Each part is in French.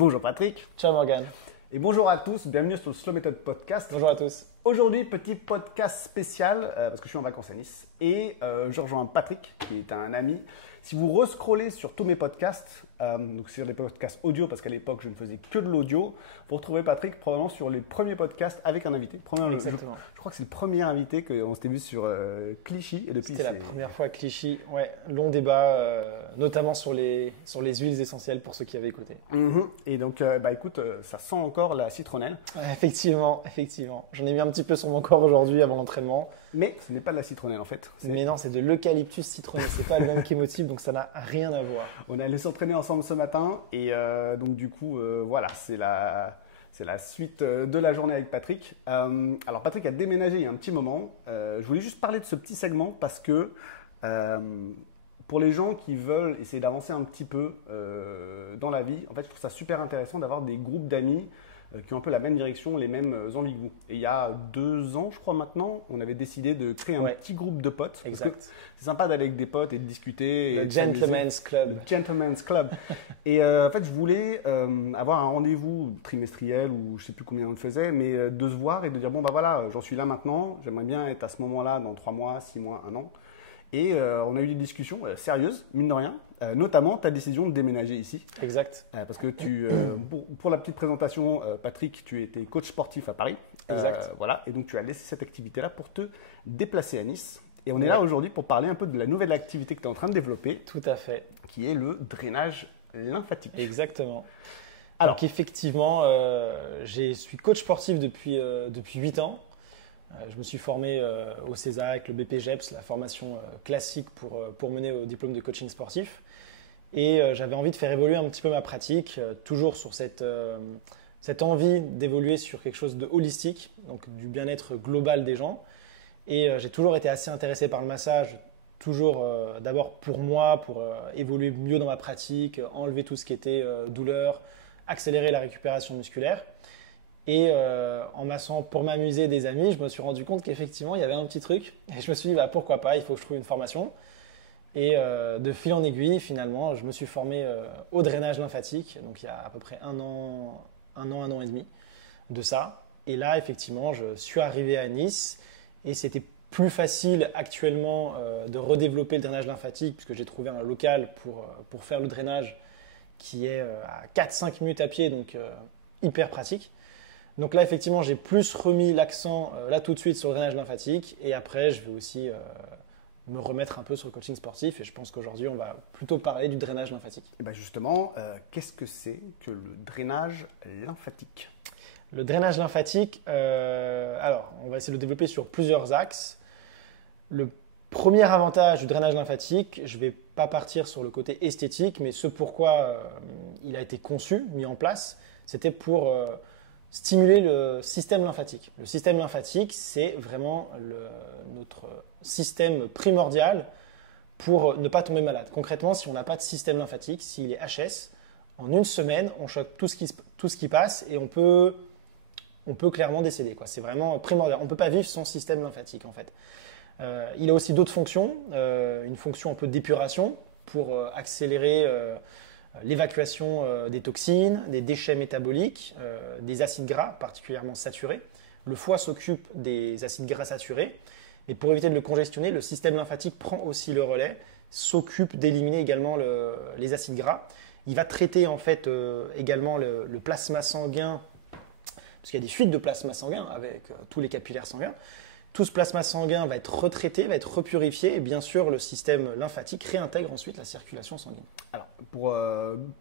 Bonjour Patrick. Ciao Morgane. Et bonjour à tous, bienvenue sur le Slow Method Podcast. Bonjour à tous. Aujourd'hui, petit podcast spécial parce que je suis en vacances à Nice et je rejoins Patrick qui est un ami. Si vous rescrollez sur tous mes podcasts, donc sur les podcasts audio parce qu'à l'époque je ne faisais que de l'audio, vous retrouvez Patrick probablement sur les premiers podcasts avec un invité. Exactement. Je crois que c'est le premier invité qu'on s'était vu sur Clichy et depuis c'était la première fois à Clichy. Ouais, long débat, notamment sur les huiles essentielles pour ceux qui avaient écouté. Et donc, écoute, ça sent encore la citronnelle. Ouais, effectivement. J'en ai mis un petit peu sur mon corps aujourd'hui avant l'entraînement. Mais ce n'est pas de la citronnelle en fait. Mais non, c'est de l'eucalyptus citronné. C'est pas le même chémotype, donc ça n'a rien à voir. On est allé s'entraîner ensemble ce matin et donc du coup, voilà, c'est la suite de la journée avec Patrick. Alors Patrick a déménagé il y a un petit moment. Je voulais juste parler de ce petit segment parce que pour les gens qui veulent essayer d'avancer un petit peu dans la vie, en fait, je trouve ça super intéressant d'avoir des groupes d'amis qui ont un peu la même direction, les mêmes envies que vous. Et il y a 2 ans, je crois maintenant, on avait décidé de créer un petit groupe de potes. Exact. C'est sympa d'aller avec des potes et de discuter. Le Gentleman's Club. Gentleman's Club. Et en fait, je voulais avoir un rendez-vous trimestriel ou je ne sais plus combien on le faisait, mais de se voir et de dire, bon, bah voilà, j'en suis là maintenant, j'aimerais bien être à ce moment-là dans 3 mois, 6 mois, 1 an. Et on a eu des discussions sérieuses, mine de rien, notamment ta décision de déménager ici. Exact. Parce que pour la petite présentation, Patrick, tu étais coach sportif à Paris. Exact. Voilà, et donc tu as laissé cette activité-là pour te déplacer à Nice. Et on est là aujourd'hui pour parler un peu de la nouvelle activité que tu es en train de développer. Tout à fait. Qui est le drainage lymphatique. Exactement. Alors qu'effectivement, je suis coach sportif depuis 8 ans. Je me suis formé au CESA avec le BPGEPS, la formation classique pour mener au diplôme de coaching sportif. Et j'avais envie de faire évoluer un petit peu ma pratique, toujours sur cette envie d'évoluer sur quelque chose de holistique, donc du bien-être global des gens. Et j'ai toujours été assez intéressé par le massage, toujours d'abord pour moi, pour évoluer mieux dans ma pratique, enlever tout ce qui était douleur, accélérer la récupération musculaire. Et en massant pour m'amuser des amis, je me suis rendu compte qu'effectivement, il y avait un petit truc. Et je me suis dit, pourquoi pas, il faut que je trouve une formation. Et de fil en aiguille, finalement, je me suis formé au drainage lymphatique. Donc, il y a à peu près un an et demi de ça. Et là, effectivement, je suis arrivé à Nice. Et c'était plus facile actuellement de redévelopper le drainage lymphatique puisque j'ai trouvé un local pour faire le drainage qui est à 4-5 minutes à pied, donc hyper pratique. Donc là, effectivement, j'ai plus remis l'accent là tout de suite sur le drainage lymphatique. Et après, je vais aussi me remettre un peu sur le coaching sportif. Et je pense qu'aujourd'hui, on va plutôt parler du drainage lymphatique. Et bien justement, qu'est-ce que c'est que le drainage lymphatique ? Le drainage lymphatique, alors, on va essayer de le développer sur plusieurs axes. Le premier avantage du drainage lymphatique, je ne vais pas partir sur le côté esthétique, mais ce pourquoi il a été conçu, mis en place, c'était pour stimuler le système lymphatique. Le système lymphatique, c'est vraiment notre système primordial pour ne pas tomber malade. Concrètement, si on n'a pas de système lymphatique, s'il est HS, en une semaine, on choque tout ce qui passe et on peut clairement décéder. C'est vraiment primordial. On ne peut pas vivre sans système lymphatique en fait. Il a aussi d'autres fonctions, une fonction un peu d'épuration pour accélérer l'évacuation des toxines, des déchets métaboliques, des acides gras particulièrement saturés. Le foie s'occupe des acides gras saturés et pour éviter de le congestionner, le système lymphatique prend aussi le relais, s'occupe d'éliminer également les acides gras. Il va traiter en fait également le plasma sanguin, parce qu'il y a des fuites de plasma sanguin avec tous les capillaires sanguins. Tout ce plasma sanguin va être retraité, va être repurifié et bien sûr le système lymphatique réintègre ensuite la circulation sanguine. Alors pour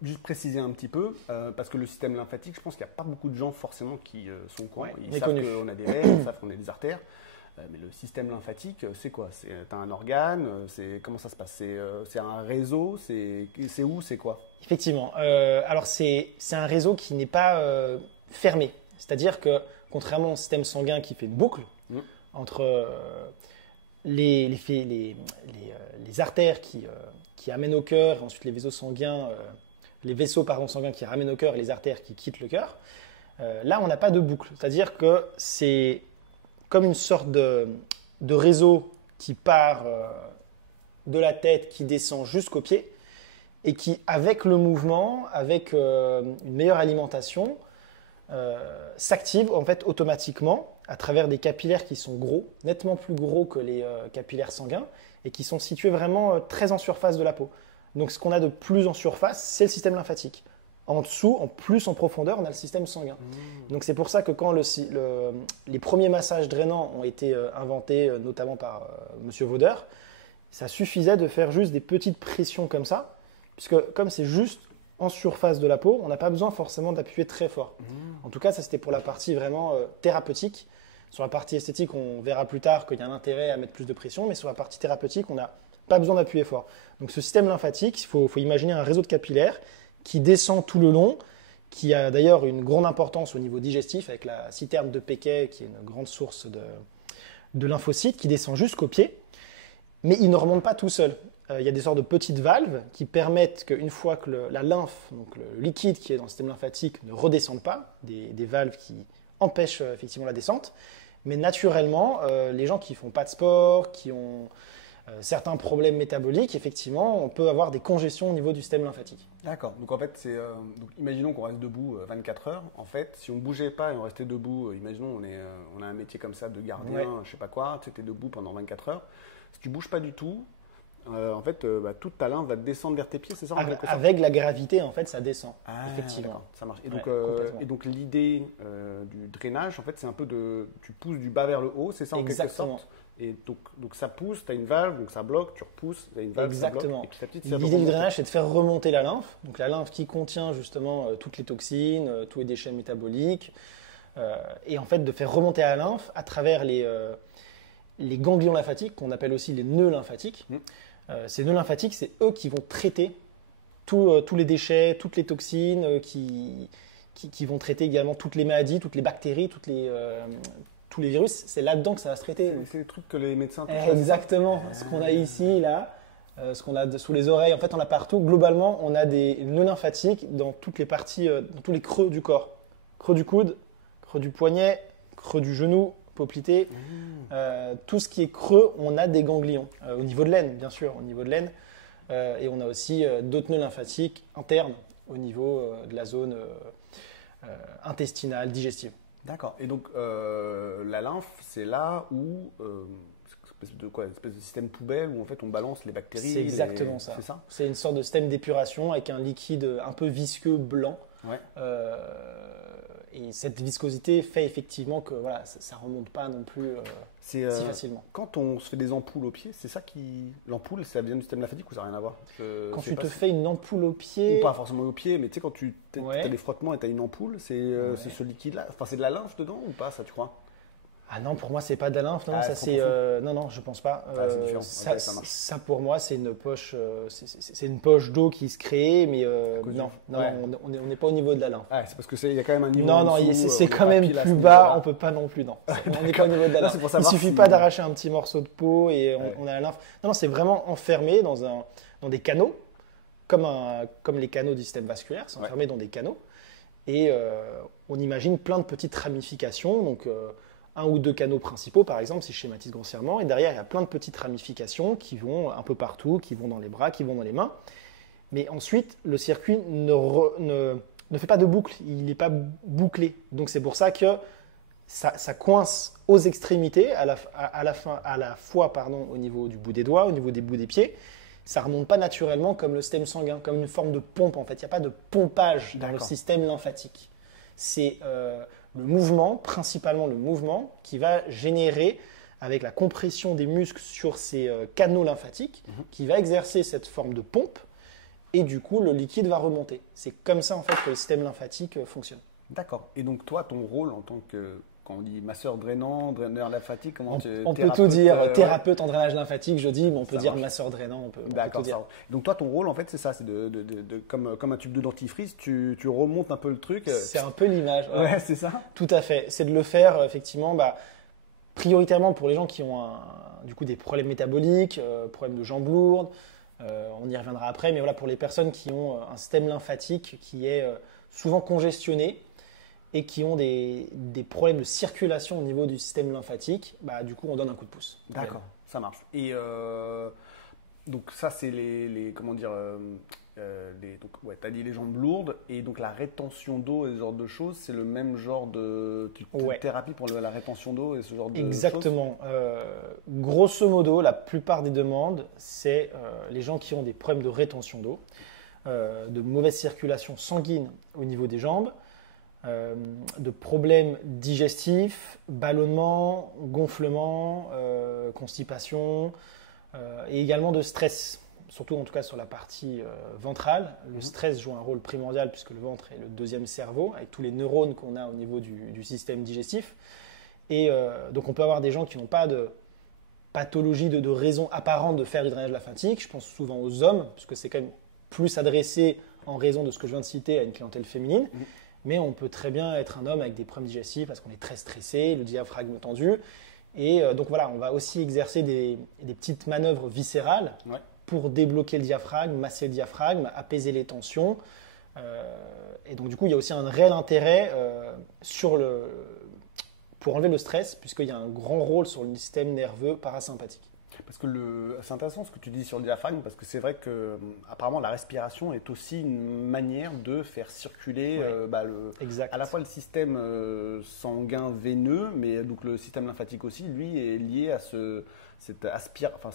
juste préciser un petit peu, parce que le système lymphatique, je pense qu'il n'y a pas beaucoup de gens forcément qui sont au courant. Ils savent qu'on a des veines, ils savent qu'on a des artères, mais le système lymphatique, c'est quoi ? Tu as un organe, comment ça se passe ? C'est un réseau, c'est où, c'est quoi ? Effectivement, alors c'est un réseau qui n'est pas fermé, c'est-à-dire que contrairement au système sanguin qui fait une boucle, entre les artères qui amènent au cœur et ensuite les vaisseaux sanguins, sanguins qui ramènent au cœur et les artères qui quittent le cœur. Là, on n'a pas de boucle. C'est-à-dire que c'est comme une sorte de réseau qui part de la tête, qui descend jusqu'aux pieds et qui, avec le mouvement, avec une meilleure alimentation, s'active en fait automatiquement à travers des capillaires qui sont gros, nettement plus gros que les capillaires sanguins, et qui sont situés vraiment très en surface de la peau. Donc ce qu'on a de plus en surface, c'est le système lymphatique. En dessous, en plus en profondeur, on a le système sanguin. Donc c'est pour ça que quand les premiers massages drainants ont été inventés, notamment par Monsieur Vauder, ça suffisait de faire juste des petites pressions comme ça, puisque comme c'est juste en surface de la peau, on n'a pas besoin forcément d'appuyer très fort. En tout cas, ça c'était pour la partie vraiment thérapeutique. Sur la partie esthétique, on verra plus tard qu'il y a un intérêt à mettre plus de pression, mais sur la partie thérapeutique, on n'a pas besoin d'appuyer fort. Donc ce système lymphatique, il faut imaginer un réseau de capillaires qui descend tout le long, qui a d'ailleurs une grande importance au niveau digestif avec la citerne de Péquet, qui est une grande source de lymphocytes, qui descend jusqu'au pied, mais il ne remonte pas tout seul. Il y a des sortes de petites valves qui permettent qu'une fois que la lymphe, donc le liquide qui est dans le système lymphatique, ne redescende pas, des valves qui empêchent effectivement la descente, mais naturellement, les gens qui ne font pas de sport, qui ont certains problèmes métaboliques, effectivement, on peut avoir des congestions au niveau du système lymphatique. D'accord. Donc en fait, imaginons qu'on reste debout 24 heures. En fait, si on ne bougeait pas et on restait debout, imaginons on a un métier comme ça de gardien, je ne sais pas quoi, tu étais debout pendant 24 heures. Si tu ne bouges pas du tout, en fait, toute ta lymphe va descendre vers tes pieds, c'est ça Avec la gravité, en fait, ça descend. Effectivement. Ça marche. Et Ouais, donc l'idée du drainage, en fait, c'est un peu tu pousses du bas vers le haut, c'est ça en quelque sorte. Et donc ça pousse, tu as une valve, donc ça bloque, tu repousses, tu as une valve, ça bloque. Et petit à petit, l'idée du drainage, c'est de faire remonter la lymphe. Donc la lymphe qui contient justement toutes les toxines, tous les déchets métaboliques. Et en fait, de faire remonter la lymphe à travers les ganglions lymphatiques, qu'on appelle aussi les nœuds lymphatiques. Ces nœuds lymphatiques, c'est eux qui vont traiter tous les déchets, toutes les toxines, qui vont traiter également toutes les maladies, toutes les bactéries, tous les virus. C'est là-dedans que ça va se traiter. C'est les trucs que les médecins... Exactement. Ce qu'on a ici, là, ce qu'on a sous les oreilles, en fait, on a partout. Globalement, on a des nœuds lymphatiques dans toutes les parties, dans tous les creux du corps. Creux du coude, creux du poignet, creux du genou, poplité. Tout ce qui est creux, on a des ganglions. Au niveau de l'aine, bien sûr, au niveau de l'aine. Et on a aussi d'autres nœuds lymphatiques internes au niveau de la zone intestinale, digestive. D'accord. Et donc, la lymphe, c'est là où... une espèce de système poubelle où en fait on balance les bactéries. C'est exactement ça. C'est ça. C'est une sorte de système d'épuration avec un liquide un peu visqueux blanc. Ouais. Et cette viscosité fait effectivement que voilà, ça ne remonte pas non plus si facilement. Quand on se fait des ampoules au pied, c'est ça qui... L'ampoule, ça vient du système lymphatique ou ça n'a rien à voir? Quand tu te fais une ampoule au pied... Ou pas forcément au pied, mais tu sais, quand tu as des frottements et tu as une ampoule, c'est ce liquide-là. Enfin, c'est de la lymphe dedans ou pas, ça, tu crois? Ah non, pour moi, c'est pas de la lymphe. Non, ça c'est non, je pense pas. C'est différent. Ça pour moi, c'est une poche, c'est une poche d'eau qui se crée, mais non, on n'est pas au niveau de la lymphe. C'est parce que il y a quand même un niveau. Non, c'est quand même plus bas. On peut pas non plus. Non, on n'est pas au niveau de la lymphe. Il suffit pas d'arracher un petit morceau de peau et on a la lymphe. Non, c'est vraiment enfermé dans des canaux, comme les canaux du système vasculaire, c'est enfermé dans des canaux, et on imagine plein de petites ramifications. Donc un ou deux canaux principaux, par exemple, si je schématise grossièrement, et derrière, il y a plein de petites ramifications qui vont un peu partout, qui vont dans les bras, qui vont dans les mains. Mais ensuite, le circuit ne fait pas de boucle, il n'est pas bouclé. Donc c'est pour ça que ça coince aux extrémités, à la fois au niveau du bout des doigts, au niveau des bouts des pieds. Ça ne remonte pas naturellement comme le système sanguin, comme une forme de pompe. En fait, il n'y a pas de pompage dans le système lymphatique. C'est le mouvement, principalement le mouvement, qui va générer, avec la compression des muscles sur ces canaux lymphatiques, qui va exercer cette forme de pompe, et du coup, le liquide va remonter. C'est comme ça, en fait, que le système lymphatique fonctionne. D'accord. Et donc, toi, ton rôle en tant que, quand on dit masseur drainant, draineur lymphatique, on peut tout dire, thérapeute en drainage lymphatique, je dis, mais on peut dire masseur drainant, on peut tout dire. Donc toi, ton rôle, en fait, c'est ça, c'est comme un tube de dentifrice, tu remontes un peu le truc. C'est un peu l'image. Ouais, c'est ça. Tout à fait. C'est de le faire, effectivement, prioritairement pour les gens qui ont du coup des problèmes métaboliques, problèmes de jambes lourdes, on y reviendra après, mais voilà, pour les personnes qui ont un système lymphatique qui est souvent congestionné, et qui ont des problèmes de circulation au niveau du système lymphatique, du coup, on donne un coup de pouce. D'accord, ça marche. Et donc ça, c'est comment dire, tu as dit les jambes lourdes, et donc la rétention d'eau et ce genre de choses, c'est le même genre de thérapie pour la rétention d'eau et ce genre de choses? Exactement. Grosso modo, la plupart des demandes, c'est les gens qui ont des problèmes de rétention d'eau, de mauvaise circulation sanguine au niveau des jambes, de problèmes digestifs, ballonnement, gonflement, constipation, et également de stress, surtout en tout cas sur la partie ventrale. Le stress joue un rôle primordial puisque le ventre est le deuxième cerveau, avec tous les neurones qu'on a au niveau du système digestif. Et donc on peut avoir des gens qui n'ont pas de pathologie, de raison apparente de faire du drainage lymphatique. Je pense souvent aux hommes, puisque c'est quand même plus adressé en raison de ce que je viens de citer à une clientèle féminine. Mais on peut très bien être un homme avec des problèmes digestifs parce qu'on est très stressé, le diaphragme tendu. Et donc voilà, on va aussi exercer des petites manœuvres viscérales pour débloquer le diaphragme, masser le diaphragme, apaiser les tensions. Et donc du coup, il y a aussi un réel intérêt pour enlever le stress, puisqu'il y a un grand rôle sur le système nerveux parasympathique. Parce que c'est intéressant ce que tu dis sur le diaphragme, parce que c'est vrai que apparemment la respiration est aussi une manière de faire circuler à la fois le système sanguin veineux, mais donc le système lymphatique aussi, lui, est lié à ce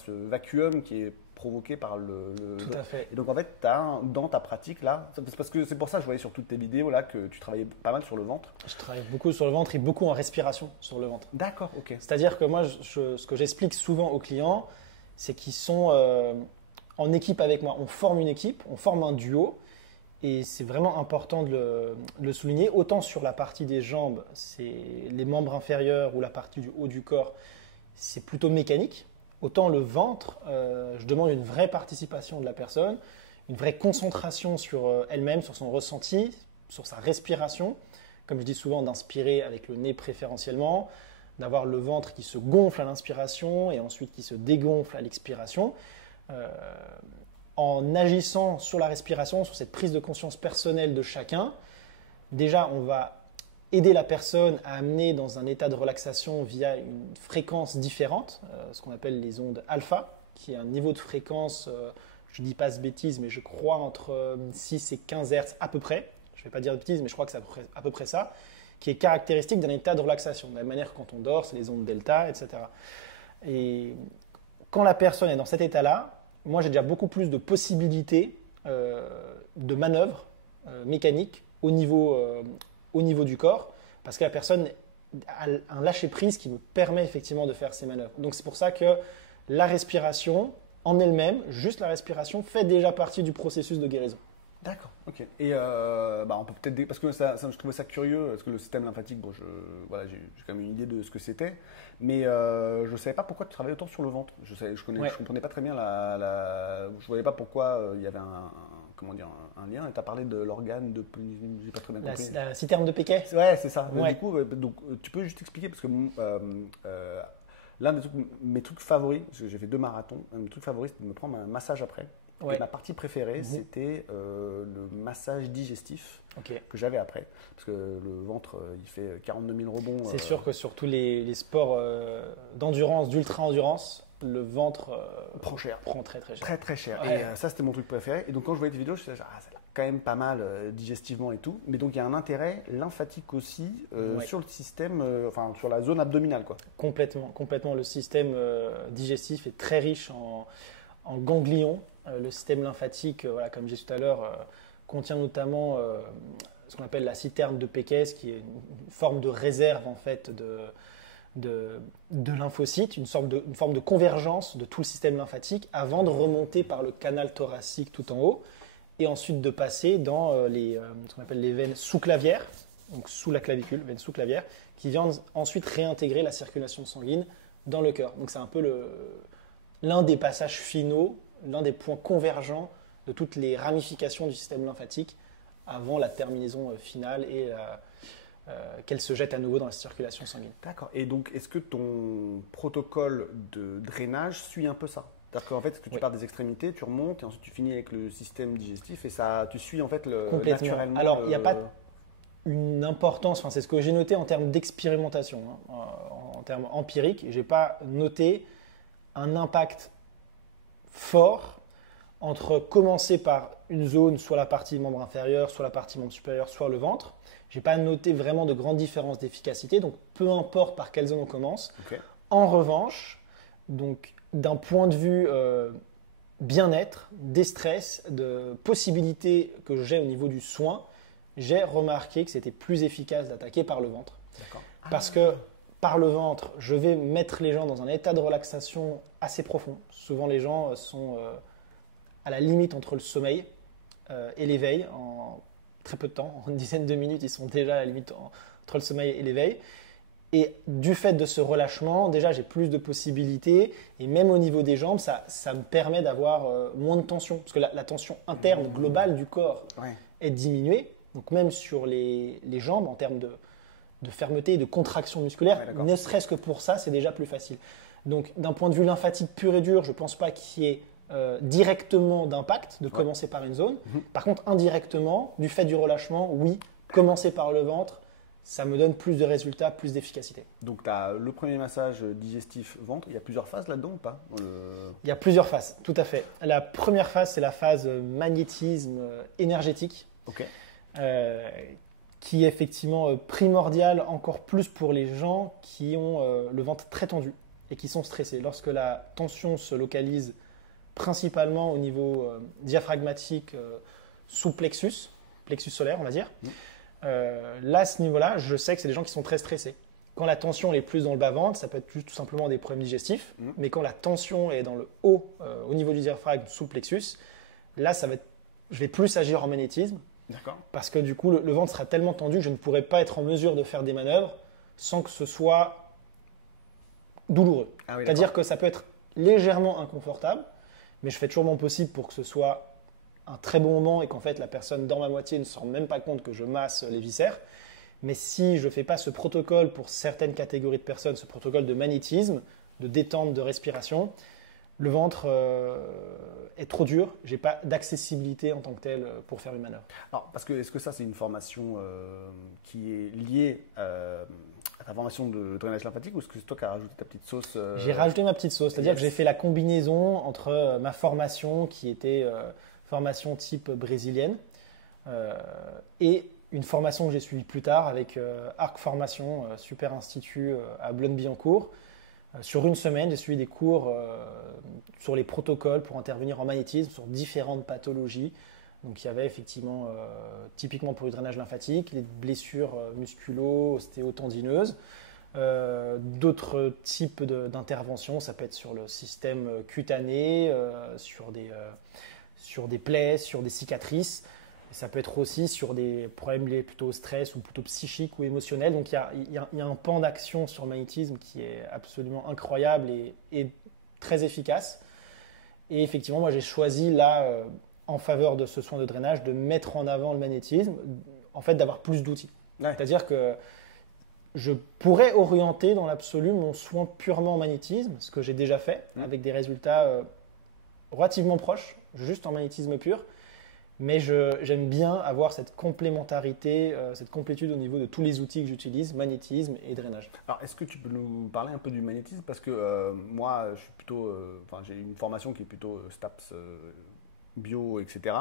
vacuum qui est provoqué par Tout à fait. Et donc en fait, dans ta pratique là, parce que c'est pour ça que je voyais sur toutes tes vidéos là que tu travaillais pas mal sur le ventre. Je travaille beaucoup sur le ventre et beaucoup en respiration sur le ventre. D'accord, ok. C'est-à-dire que moi, ce que j'explique souvent aux clients, c'est qu'ils sont en équipe avec moi. On forme une équipe, on forme un duo. Et c'est vraiment important de le souligner. Autant sur la partie des jambes, c'est les membres inférieurs ou la partie du haut du corps, c'est plutôt mécanique. Autant le ventre, je demande une vraie participation de la personne, une vraie concentration sur elle-même, sur son ressenti, sur sa respiration. Comme je dis souvent, d'inspirer avec le nez préférentiellement, d'avoir le ventre qui se gonfle à l'inspiration et ensuite qui se dégonfle à l'expiration. En agissant sur la respiration, sur cette prise de conscience personnelle de chacun, déjà on va aider la personne à amener dans un état de relaxation via une fréquence différente, ce qu'on appelle les ondes alpha, qui est un niveau de fréquence, je ne dis pas ce bêtise, mais je crois entre 6 et 15 Hz à peu près. Je ne vais pas dire de bêtises, mais je crois que c'est à peu près ça, qui est caractéristique d'un état de relaxation. De la même manière que quand on dort, c'est les ondes delta, etc. Et quand la personne est dans cet état-là, moi j'ai déjà beaucoup plus de possibilités de manœuvres mécaniques au niveau du corps, parce que la personne a un lâcher-prise qui me permet effectivement de faire ces manœuvres. Donc c'est pour ça que la respiration en elle-même, juste la respiration, fait déjà partie du processus de guérison. D'accord, ok. Et on peut peut-être parce que je trouvais ça curieux, parce que le système lymphatique, j'ai quand même une idée de ce que c'était, mais je ne savais pas pourquoi tu travaillais autant sur le ventre. Je comprenais pas très bien je voyais pas pourquoi il y avait un lien. Et tu as parlé de l'organe j'ai pas très bien compris. La citerne de Péquet. Ouais, c'est ça. Ouais. Du coup, donc, tu peux juste expliquer, parce que l'un de mes trucs favoris, parce que j'ai fait 2 marathons, un de mes trucs favoris, c'était de me prendre un massage après. Ouais. Et ma partie préférée, c'était le massage digestif que j'avais après. Parce que le ventre, il fait 42 000 rebonds. C'est sûr que sur tous les sports d'endurance, d'ultra-endurance, le ventre prend très très cher. Très très cher. Ouais. Et ça, c'était mon truc préféré. Et donc quand je voyais tes vidéos, je me disais, ça a quand même pas mal digestivement et tout. Mais donc il y a un intérêt lymphatique aussi sur le système, sur la zone abdominale, quoi. Complètement. Le système digestif est très riche en ganglions. Le système lymphatique, comme je disais tout à l'heure, contient notamment ce qu'on appelle la citerne de Péquès, qui est une forme de réserve en fait de lymphocytes, une forme de convergence de tout le système lymphatique avant de remonter par le canal thoracique tout en haut et ensuite de passer dans ce qu'on appelle les veines sous-clavières, donc sous la clavicule, veines sous-clavières, qui viennent ensuite réintégrer la circulation sanguine dans le cœur. Donc c'est un peu l'un des passages finaux, l'un des points convergents de toutes les ramifications du système lymphatique avant la terminaison finale et qu'elle se jette à nouveau dans la circulation sanguine. D'accord. Et donc, est-ce que ton protocole de drainage suit un peu ça? C'est-à-dire qu'en fait, tu pars des extrémités, tu remontes et ensuite tu finis avec le système digestif et ça, tu suis en fait naturellement. Alors, il n'y a pas une importance, c'est ce que j'ai noté en termes d'expérimentation, en termes empiriques. Je n'ai pas noté un impact fort entre commencer par une zone, soit la partie membre inférieur, soit la partie membre supérieur, soit le ventre. Je n'ai pas noté vraiment de grandes différences d'efficacité, donc peu importe par quelle zone on commence. Ok. En revanche, donc d'un point de vue bien-être, déstress, de possibilités que j'ai au niveau du soin, j'ai remarqué que c'était plus efficace d'attaquer par le ventre. D'accord. Parce que par le ventre, je vais mettre les gens dans un état de relaxation assez profond. Souvent, les gens sont à la limite entre le sommeil et l'éveil. En très peu de temps, en une dizaine de minutes, ils sont déjà à la limite entre le sommeil et l'éveil. Et du fait de ce relâchement, déjà, j'ai plus de possibilités. Et même au niveau des jambes, ça me permet d'avoir moins de tension. Parce que la tension interne, globale du corps est diminuée. Donc même sur les jambes, en termes de fermeté et de contraction musculaire, ne serait-ce que pour ça, c'est déjà plus facile. Donc d'un point de vue lymphatique pur et dur, je ne pense pas qu'il y ait directement d'impact de commencer par une zone. Par contre, indirectement, du fait du relâchement, oui, commencer par le ventre, ça me donne plus de résultats, plus d'efficacité. Donc, tu as le premier massage digestif ventre. Il y a plusieurs phases là-dedans ou pas Il y a plusieurs phases, tout à fait. La première phase, c'est la phase magnétisme énergétique, qui est effectivement primordiale encore plus pour les gens qui ont le ventre très tendu et qui sont stressés. Lorsque la tension se localise principalement au niveau diaphragmatique sous plexus solaire, on va dire. Là, à ce niveau-là, je sais que c'est des gens qui sont très stressés. Quand la tension est plus dans le bas-ventre, ça peut être tout simplement des problèmes digestifs. Mais quand la tension est dans le haut, au niveau du diaphragme, sous plexus, là, je vais plus agir en magnétisme. D'accord. Parce que du coup, le ventre sera tellement tendu que je ne pourrai pas être en mesure de faire des manœuvres sans que ce soit douloureux. Ah oui, c'est-à-dire que ça peut être légèrement inconfortable, mais je fais toujours mon possible pour que ce soit un très bon moment et qu'en fait la personne dans ma moitié ne se rende même pas compte que je masse les viscères. Mais si je ne fais pas ce protocole pour certaines catégories de personnes, ce protocole de magnétisme, de détente, de respiration, le ventre est trop dur, je n'ai pas d'accessibilité en tant que tel pour faire une manœuvre. Alors, parce que est-ce que ça c'est une formation qui est liée à ta formation de drainage lymphatique ou est-ce que c'est toi qui as rajouté ta petite sauce J'ai rajouté ma petite sauce, c'est-à-dire que j'ai fait la combinaison entre ma formation qui était formation type brésilienne et une formation que j'ai suivie plus tard avec Arc Formation, super institut à Boulogne-Billancourt. Sur une semaine, j'ai suivi des cours sur les protocoles pour intervenir en magnétisme sur différentes pathologies. Donc il y avait effectivement, typiquement pour le drainage lymphatique, les blessures musculo-ostéotendineuses, d'autres types d'interventions, ça peut être sur le système cutané, sur des plaies, sur des cicatrices. Ça peut être aussi sur des problèmes liés plutôt au stress ou plutôt psychiques ou émotionnels. Donc il y a un pan d'action sur le magnétisme qui est absolument incroyable et très efficace. Et effectivement, moi j'ai choisi là, en faveur de ce soin de drainage, de mettre en avant le magnétisme, en fait d'avoir plus d'outils. Ouais. C'est-à-dire que je pourrais orienter dans l'absolu mon soin purement en magnétisme, ce que j'ai déjà fait, avec des résultats relativement proches, juste en magnétisme pur. Mais j'aime bien avoir cette complémentarité, cette complétude au niveau de tous les outils que j'utilise, magnétisme et drainage. Alors, est-ce que tu peux nous parler un peu du magnétisme? Parce que moi, je suis plutôt, j'ai une formation qui est plutôt STAPS, bio, etc.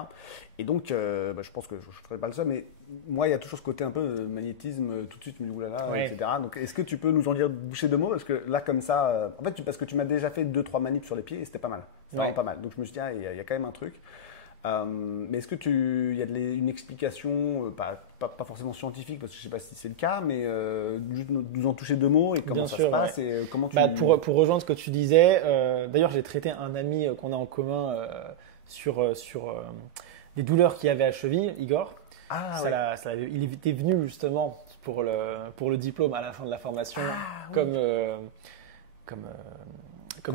Et donc, je pense que je ne ferai pas le seul, mais moi, il y a toujours ce côté un peu magnétisme, tout de suite, je me dis oulala, ouais. etc. Donc, est-ce que tu peux nous en dire boucher deux mots? Parce que là, comme ça, en fait, parce que tu m'as déjà fait 2-3 manips sur les pieds et c'était pas mal. C'était vraiment pas mal. Donc, je me suis dit, il y a quand même un truc. Mais est-ce que il y a une explication, pas forcément scientifique, parce que je ne sais pas si c'est le cas, mais juste nous en toucher deux mots et comment ça se passe et comment tu... Pour rejoindre ce que tu disais, d'ailleurs j'ai traité un ami qu'on a en commun sur des douleurs qu'il avait à cheville, Igor. Il était venu justement pour le diplôme à la fin de la formation comme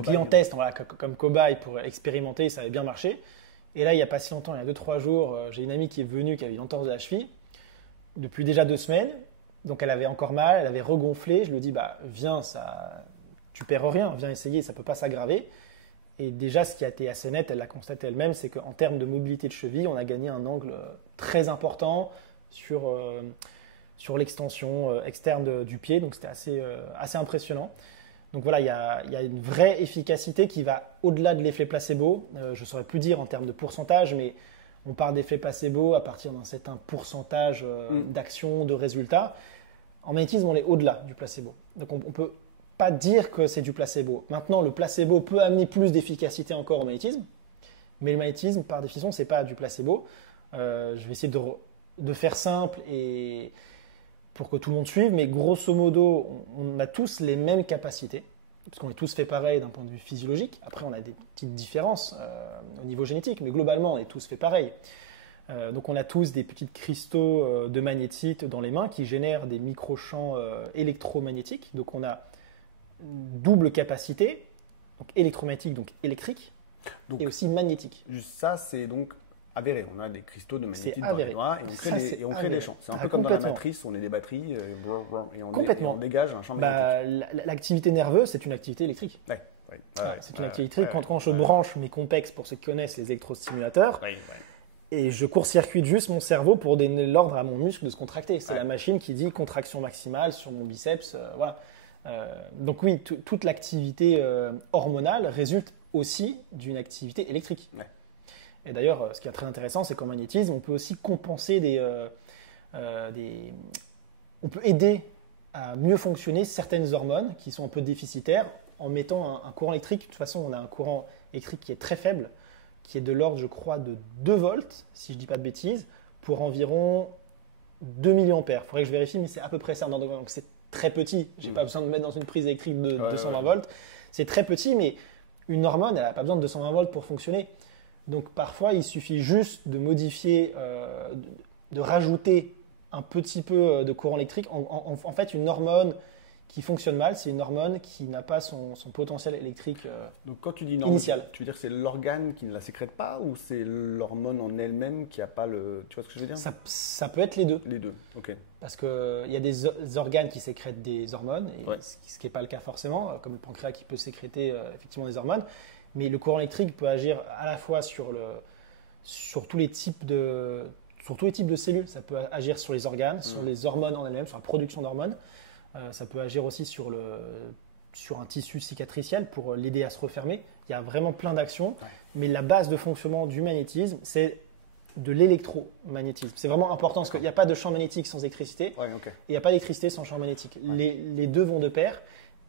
client test, voilà, comme cobaye pour expérimenter, ça avait bien marché. Et là, il n'y a pas si longtemps, il y a 2-3 jours, j'ai une amie qui est venue, qui avait une entorse de la cheville depuis déjà 2 semaines. Donc, elle avait encore mal, elle avait regonflé. Je lui ai dit, viens, tu perds rien, viens essayer, ça ne peut pas s'aggraver. Et déjà, ce qui a été assez net, elle l'a constaté elle-même, c'est qu'en termes de mobilité de cheville, on a gagné un angle très important sur l'extension externe du pied. Donc, c'était assez impressionnant. Donc voilà, il y a une vraie efficacité qui va au-delà de l'effet placebo. Je ne saurais plus dire en termes de pourcentage, mais on part d'effet placebo à partir d'un certain pourcentage d'action, de résultats. En magnétisme, on est au-delà du placebo. Donc, on ne peut pas dire que c'est du placebo. Maintenant, le placebo peut amener plus d'efficacité encore au magnétisme, mais le magnétisme, par définition, ce n'est pas du placebo. Je vais essayer de faire simple et pour que tout le monde suive, mais grosso modo, on a tous les mêmes capacités, parce qu'on est tous fait pareil d'un point de vue physiologique. Après, on a des petites différences au niveau génétique, mais globalement, on est tous fait pareil. Donc, on a tous des petits cristaux de magnétite dans les mains qui génèrent des microchamps électromagnétiques. Donc, on a une double capacité, donc électromagnétique, donc électrique, et aussi magnétique. Juste ça, c'est donc avéré. On a des cristaux de magnétite dans les doigts et on crée des champs. C'est un peu comme dans la matrice, on est des batteries et on dégage un champ magnétique. L'activité nerveuse, c'est une activité électrique. C'est une activité électrique. Quand je branche mes Compex, pour ceux qui connaissent les électrostimulateurs, et je court-circuite juste mon cerveau pour donner l'ordre à mon muscle de se contracter. C'est la machine qui dit contraction maximale sur mon biceps. Voilà. Donc oui, toute l'activité hormonale résulte aussi d'une activité électrique. Et d'ailleurs, ce qui est très intéressant, c'est qu'en magnétisme, on peut aussi compenser on peut aider à mieux fonctionner certaines hormones qui sont un peu déficitaires en mettant un courant électrique. De toute façon, on a un courant électrique qui est très faible, qui est de l'ordre, je crois, de 2 volts, si je ne dis pas de bêtises, pour environ 2 milliampères. Il faudrait que je vérifie, mais c'est à peu près ça. Donc c'est très petit. Je n'ai pas besoin de mettre dans une prise électrique de 220 volts. C'est très petit, mais une hormone, elle n'a pas besoin de 220 volts pour fonctionner. Donc parfois, il suffit juste de modifier, de rajouter un petit peu de courant électrique. En fait, une hormone qui fonctionne mal, c'est une hormone qui n'a pas son potentiel électrique Donc quand tu dis initial. Tu veux dire que c'est l'organe qui ne la sécrète pas ou c'est l'hormone en elle-même qui n'a pas le… Tu vois ce que je veux dire? Ça peut être les deux. Les deux, ok. Parce qu'il y a des organes qui sécrètent des hormones, et ce qui n'est pas le cas forcément, comme le pancréas qui peut sécréter effectivement des hormones. Mais le courant électrique peut agir à la fois sur tous les types de cellules. Ça peut agir sur les organes, sur les hormones en elles-mêmes, sur la production d'hormones. Ça peut agir aussi sur un tissu cicatriciel pour l'aider à se refermer. Il y a vraiment plein d'actions. Mais la base de fonctionnement du magnétisme, c'est de l'électromagnétisme. C'est vraiment important parce qu'il n'y a pas de champ magnétique sans électricité. Et il n'y a pas d'électricité sans champ magnétique. Les deux vont de pair.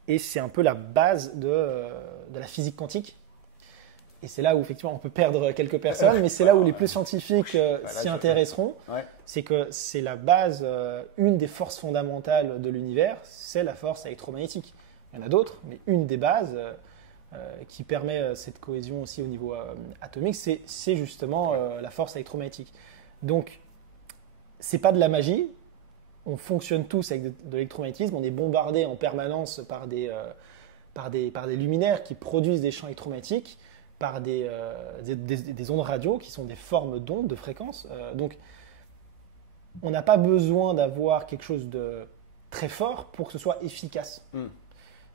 Et c'est un peu la base de la physique quantique. Et c'est là où effectivement on peut perdre quelques personnes, mais c'est là où les plus scientifiques s'y intéresseront. C'est que c'est la base, une des forces fondamentales de l'univers, c'est la force électromagnétique. Il y en a d'autres, mais une des bases qui permet cette cohésion aussi au niveau atomique, c'est justement la force électromagnétique. Donc, c'est pas de la magie. On fonctionne tous avec de l'électromagnétisme. On est bombardé en permanence par des luminaires qui produisent des champs électromagnétiques, par des ondes radio qui sont des formes d'ondes, de fréquences. Donc, on n'a pas besoin d'avoir quelque chose de très fort pour que ce soit efficace.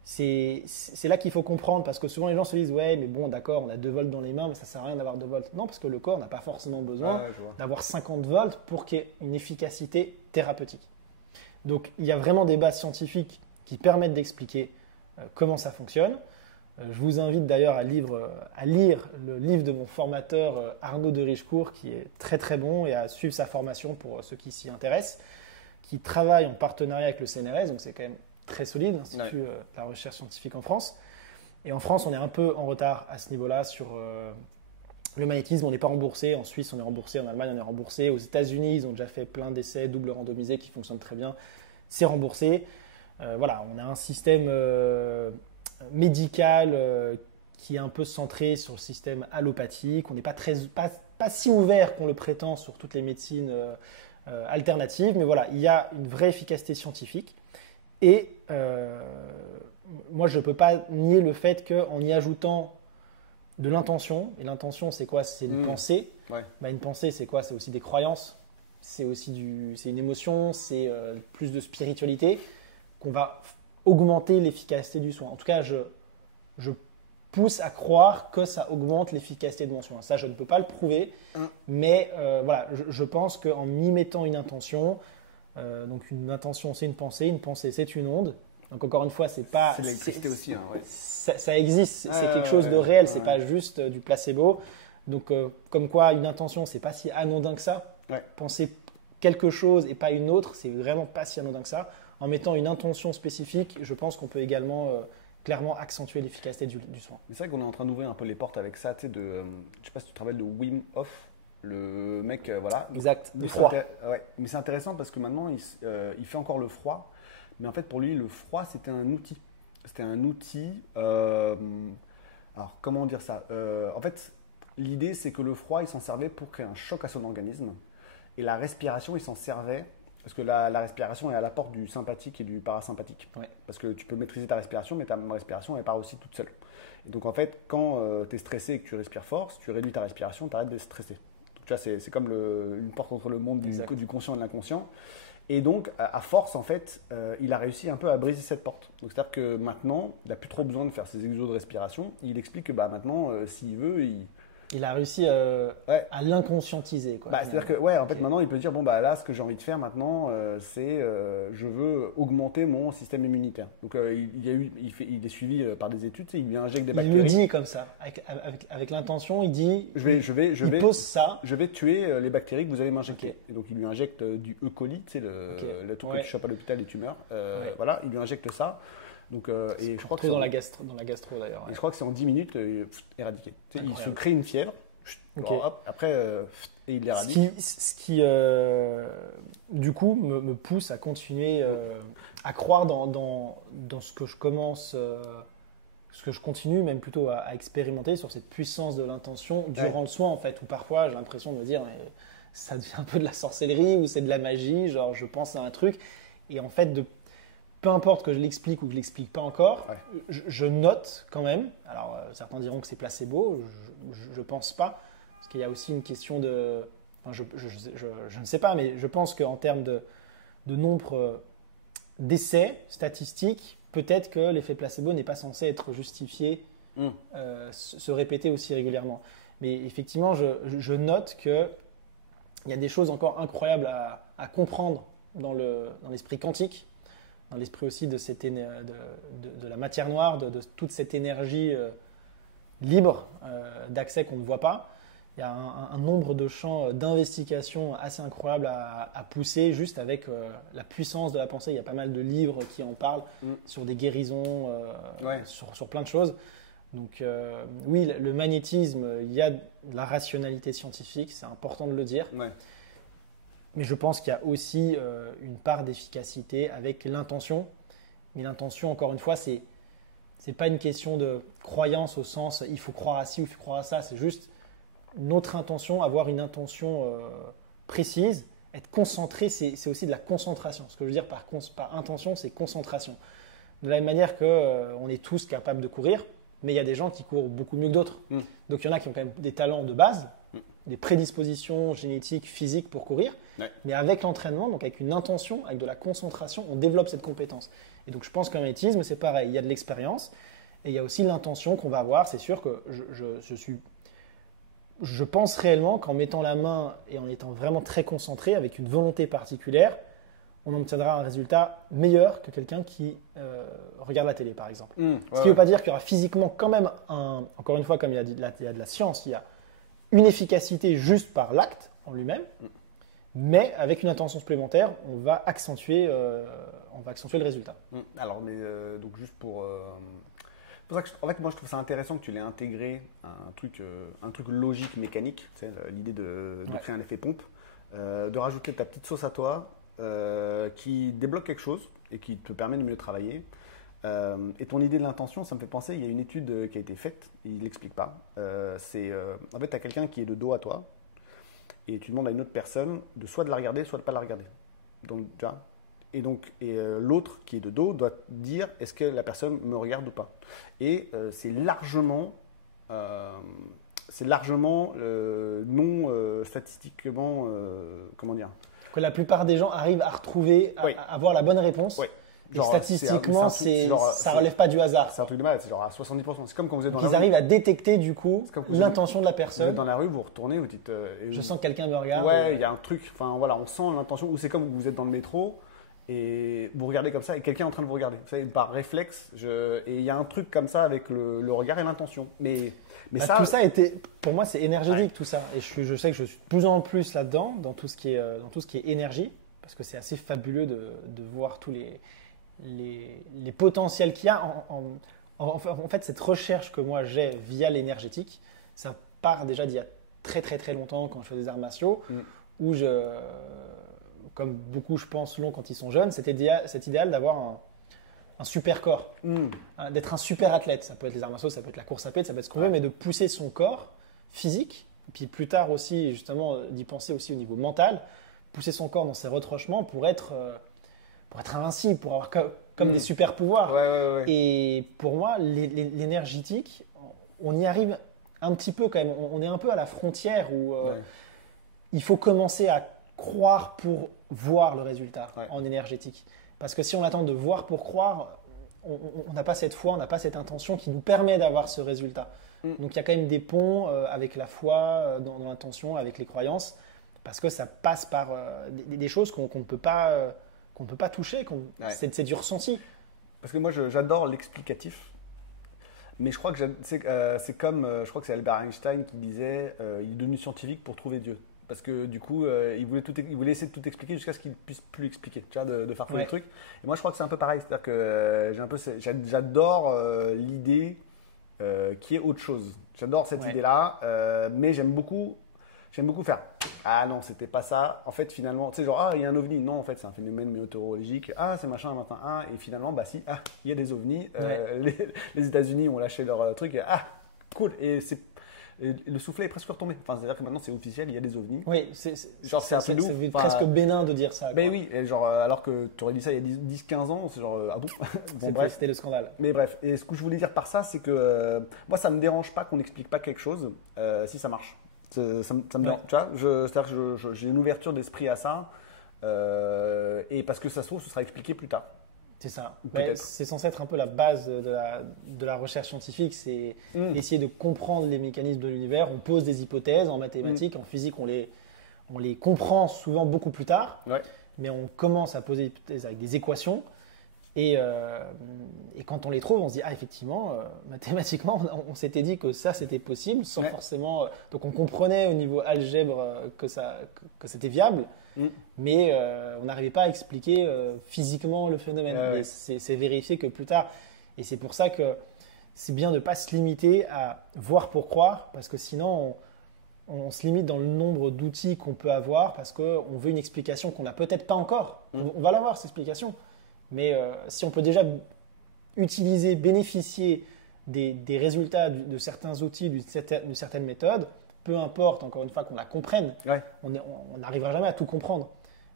C'est là qu'il faut comprendre, parce que souvent les gens se disent « Ouais, mais bon, d'accord, on a 2 volts dans les mains, mais ça ne sert à rien d'avoir 2 volts. » Non, parce que le corps n'a pas forcément besoin d'avoir 50 volts pour qu'il y ait une efficacité thérapeutique. Donc, il y a vraiment des bases scientifiques qui permettent d'expliquer comment ça fonctionne. Je vous invite d'ailleurs à lire le livre de mon formateur Arnaud de Richecourt, qui est très très bon, et à suivre sa formation pour ceux qui s'y intéressent, qui travaille en partenariat avec le CNRS, donc c'est quand même très solide, l'Institut de la recherche scientifique en France. Et en France, on est un peu en retard à ce niveau-là sur le magnétisme. On n'est pas remboursé. En Suisse, on est remboursé. En Allemagne, on est remboursé. Aux États-Unis, ils ont déjà fait plein d'essais double randomisés qui fonctionnent très bien. C'est remboursé. Voilà, on a un système médical qui est un peu centré sur le système allopathique. On n'est pas si ouvert qu'on le prétend sur toutes les médecines alternatives. Mais voilà, il y a une vraie efficacité scientifique. Et moi, je ne peux pas nier le fait qu'en y ajoutant de l'intention, et l'intention, c'est quoi? C'est une pensée. Une pensée, c'est quoi? C'est aussi des croyances, c'est aussi c'est une émotion, c'est plus de spiritualité, qu'on va augmenter l'efficacité du soin. En tout cas, je pousse à croire que ça augmente l'efficacité de mon soin. Ça, je ne peux pas le prouver, mais voilà, je pense qu'en y mettant une intention, donc une intention, c'est une pensée, c'est une onde. Donc encore une fois, c'est pas… C'est de l'électricité aussi. Ça existe, c'est quelque chose de réel, c'est pas juste du placebo. Donc, comme quoi, une intention, c'est pas si anodin que ça. Ouais. Penser quelque chose et pas une autre, c'est vraiment pas si anodin que ça. En mettant une intention spécifique, je pense qu'on peut également clairement accentuer l'efficacité du soin. Mais c'est vrai qu'on est en train d'ouvrir un peu les portes avec ça, tu sais, je sais pas si tu te rappelles de Wim Hof, le mec, voilà. Exact, Mais le froid. Ouais, mais c'est intéressant parce que maintenant, il fait encore le froid, mais en fait, pour lui, le froid, c'était un outil. C'était un outil, alors comment dire ça? En fait, l'idée, c'est que le froid, il s'en servait pour créer un choc à son organisme, et la respiration, il s'en servait parce que la respiration est à la porte du sympathique et du parasympathique. Ouais. Parce que tu peux maîtriser ta respiration, mais ta respiration, elle part aussi toute seule. Et donc, en fait, quand tu es stressé et que tu respires fort, si tu réduis ta respiration, tu arrêtes de stresser. Donc, tu vois, c'est comme une porte entre le monde du conscient et de l'inconscient. Et donc, à force, en fait, il a réussi un peu à briser cette porte. Donc, c'est-à-dire que maintenant, il n'a plus trop besoin de faire ses exos de respiration. Il explique que maintenant, s'il veut, Il a réussi à l'inconscientiser. c'est-à-dire que, ouais, en fait, maintenant, il peut dire, bon, bah là, ce que j'ai envie de faire maintenant, c'est, je veux augmenter mon système immunitaire. Donc, il est suivi par des études, il lui injecte des bactéries. Il le dit comme ça, avec l'intention, il dit, il pose ça. Je vais tuer les bactéries que vous allez m'injecter. Okay. Et donc, il lui injecte du E. coli, c'est le truc que tu chopes à l'hôpital, les tumeurs. Voilà, il lui injecte ça. Donc, et je crois que dans la gastro d'ailleurs. Ouais. Et je crois que c'est en 10 minutes éradiqué. Il se crée une fièvre, okay. hop, après, et il l'éradique. Ce qui du coup, me pousse à continuer à croire dans ce que je commence, ce que je continue même plutôt à expérimenter sur cette puissance de l'intention durant le soin, en fait, où parfois j'ai l'impression de me dire, mais ça devient un peu de la sorcellerie ou c'est de la magie, genre je pense à un truc, et en fait, peu importe que je l'explique ou que je ne l'explique pas encore, je note quand même. Alors, certains diront que c'est placebo, je ne pense pas. Parce qu'il y a aussi une question de... Enfin, je ne sais pas, mais je pense qu'en termes de nombre d'essais statistiques, peut-être que l'effet placebo n'est pas censé être justifié, se répéter aussi régulièrement. Mais effectivement, je note qu'il y a des choses encore incroyables à comprendre dans l'esprit quantique, dans l'esprit aussi de la matière noire, de toute cette énergie libre d'accès qu'on ne voit pas. Il y a un nombre de champs d'investigation assez incroyables à pousser juste avec la puissance de la pensée. Il y a pas mal de livres qui en parlent sur des guérisons, sur plein de choses. Donc oui, le magnétisme, il y a de la rationalité scientifique, c'est important de le dire. Ouais. Mais je pense qu'il y a aussi une part d'efficacité avec l'intention. Mais l'intention, encore une fois, c'est pas une question de croyance au sens il faut croire à ci ou il faut croire à ça. C'est juste notre intention, avoir une intention précise, être concentré, c'est aussi de la concentration. Ce que je veux dire par intention, c'est concentration. De la même manière qu'on est tous capables de courir, mais il y a des gens qui courent beaucoup mieux que d'autres. Donc il y en a qui ont quand même des talents de base, des prédispositions génétiques, physiques pour courir. Ouais. Mais avec l'entraînement, donc avec une intention, avec de la concentration, on développe cette compétence. Et donc je pense qu'en magnétisme, c'est pareil. Il y a de l'expérience et il y a aussi l'intention qu'on va avoir. C'est sûr que je pense réellement qu'en mettant la main et en étant vraiment très concentré, avec une volonté particulière, on obtiendra un résultat meilleur que quelqu'un qui regarde la télé, par exemple. Ce qui ne veut pas dire qu'il y aura physiquement quand même, encore une fois, comme il y a de la science, il y a une efficacité juste par l'acte en lui-même, mais avec une intention supplémentaire, on va accentuer le résultat. Alors, mais donc juste pour ça que en fait, moi, je trouve ça intéressant que tu l'aies intégré un truc logique, mécanique, tu sais, l'idée de créer un effet pompe, de rajouter ta petite sauce à toi, qui débloque quelque chose et qui te permet de mieux travailler. Et ton idée de l'intention, ça me fait penser, il y a une étude qui a été faite, il ne l'explique pas. En fait, tu as quelqu'un qui est de dos à toi et tu demandes à une autre personne de la regarder, soit de ne pas la regarder. Donc, tu vois, et l'autre qui est de dos doit dire est-ce que la personne me regarde ou pas. Et c'est largement non statistiquement, comment dire, que la plupart des gens arrivent à retrouver, à avoir la bonne réponse. Oui. Genre, statistiquement, ça ne relève pas du hasard. C'est un truc de malade, c'est genre à 70%. C'est comme quand vous êtes dans la rue. Ils arrivent à détecter du coup l'intention de la personne. Vous êtes dans la rue, vous retournez, vous dites. Je sens que quelqu'un me regarde. Ouais, il y a un truc, enfin voilà, on sent l'intention. Ou c'est comme vous êtes dans le métro et vous regardez comme ça et quelqu'un est en train de vous regarder. Vous savez, par réflexe, et il y a un truc comme ça avec le regard et l'intention. Mais Mais tout ça était, pour moi, c'est énergétique tout ça. Et je sais que je suis de plus en plus là-dedans, dans tout ce qui est énergie, parce que c'est assez fabuleux de voir tous les potentiels qu'il y a. En fait, cette recherche que moi j'ai via l'énergétique, ça part déjà d'il y a très très très longtemps quand je fais des arts martiaux, où comme beaucoup je pense souvent quand ils sont jeunes, cet idéal d'avoir un super corps, d'être un super athlète. Ça peut être les arts martiaux, ça peut être la course à pied, ça peut être ce qu'on veut, mais de pousser son corps physique, et puis plus tard aussi justement d'y penser aussi au niveau mental, pousser son corps dans ses retranchements pour être invincible, pour avoir comme des super pouvoirs. Ouais. Et pour moi, l'énergétique, on y arrive un petit peu quand même. On est un peu à la frontière où il faut commencer à croire pour voir le résultat en énergétique. Parce que si on attend de voir pour croire, on n'a pas cette foi, on n'a pas cette intention qui nous permet d'avoir ce résultat. Donc il y a quand même des ponts avec la foi, dans l'intention, avec les croyances, parce que ça passe par des choses qu'on ne peut pas toucher, c'est du ressenti. Parce que moi, j'adore l'explicatif. Mais je crois que c'est comme, je crois que c'est Albert Einstein qui disait il est devenu scientifique pour trouver Dieu. Parce que du coup, il voulait essayer de tout expliquer jusqu'à ce qu'il ne puisse plus expliquer, tu vois, de faire tous les trucs. Et moi, je crois que c'est un peu pareil. C'est-à-dire que j'adore l'idée qui est autre chose. J'adore cette idée-là, mais j'aime beaucoup faire ah non, c'était pas ça. En fait, finalement, tu sais, genre, il y a un ovni. Non, en fait, c'est un phénomène météorologique. Ah, c'est machin, matin. Ah, et finalement, bah si, il y a des ovnis. Les États-Unis ont lâché leur truc. Cool. Et le soufflet est presque retombé. Enfin, c'est-à-dire que maintenant, c'est officiel, il y a des ovnis. Oui, c'est un peu ouf. C'est presque bénin de dire ça. Ben oui, et genre, alors que tu aurais dit ça il y a 10-15 ans, c'est genre, ah bon. C'était le scandale. Mais bref, et ce que je voulais dire par ça, c'est que moi, ça me dérange pas qu'on n'explique pas quelque chose si ça marche. Ça me dérange, tu vois, c'est-à-dire que j'ai une ouverture d'esprit à ça, et parce que ça se trouve, ce sera expliqué plus tard. C'est ça. C'est censé être un peu la base de la recherche scientifique, c'est essayer de comprendre les mécanismes de l'univers. On pose des hypothèses en mathématiques, en physique, on les comprend souvent beaucoup plus tard, mais on commence à poser des hypothèses avec des équations. Et quand on les trouve, on se dit effectivement, mathématiquement, on s'était dit que ça c'était possible, sans forcément. Donc on comprenait au niveau algèbre que c'était viable, mais on n'arrivait pas à expliquer physiquement le phénomène. Et c'est vérifié que plus tard. Et c'est pour ça que c'est bien de ne pas se limiter à voir pour croire, parce que sinon on se limite dans le nombre d'outils qu'on peut avoir, parce qu'on veut une explication qu'on n'a peut-être pas encore. On va l'avoir cette explication. Mais si on peut déjà utiliser, bénéficier des résultats de certains outils, de certaines méthodes, peu importe, encore une fois, qu'on la comprenne, on n'arrivera jamais à tout comprendre.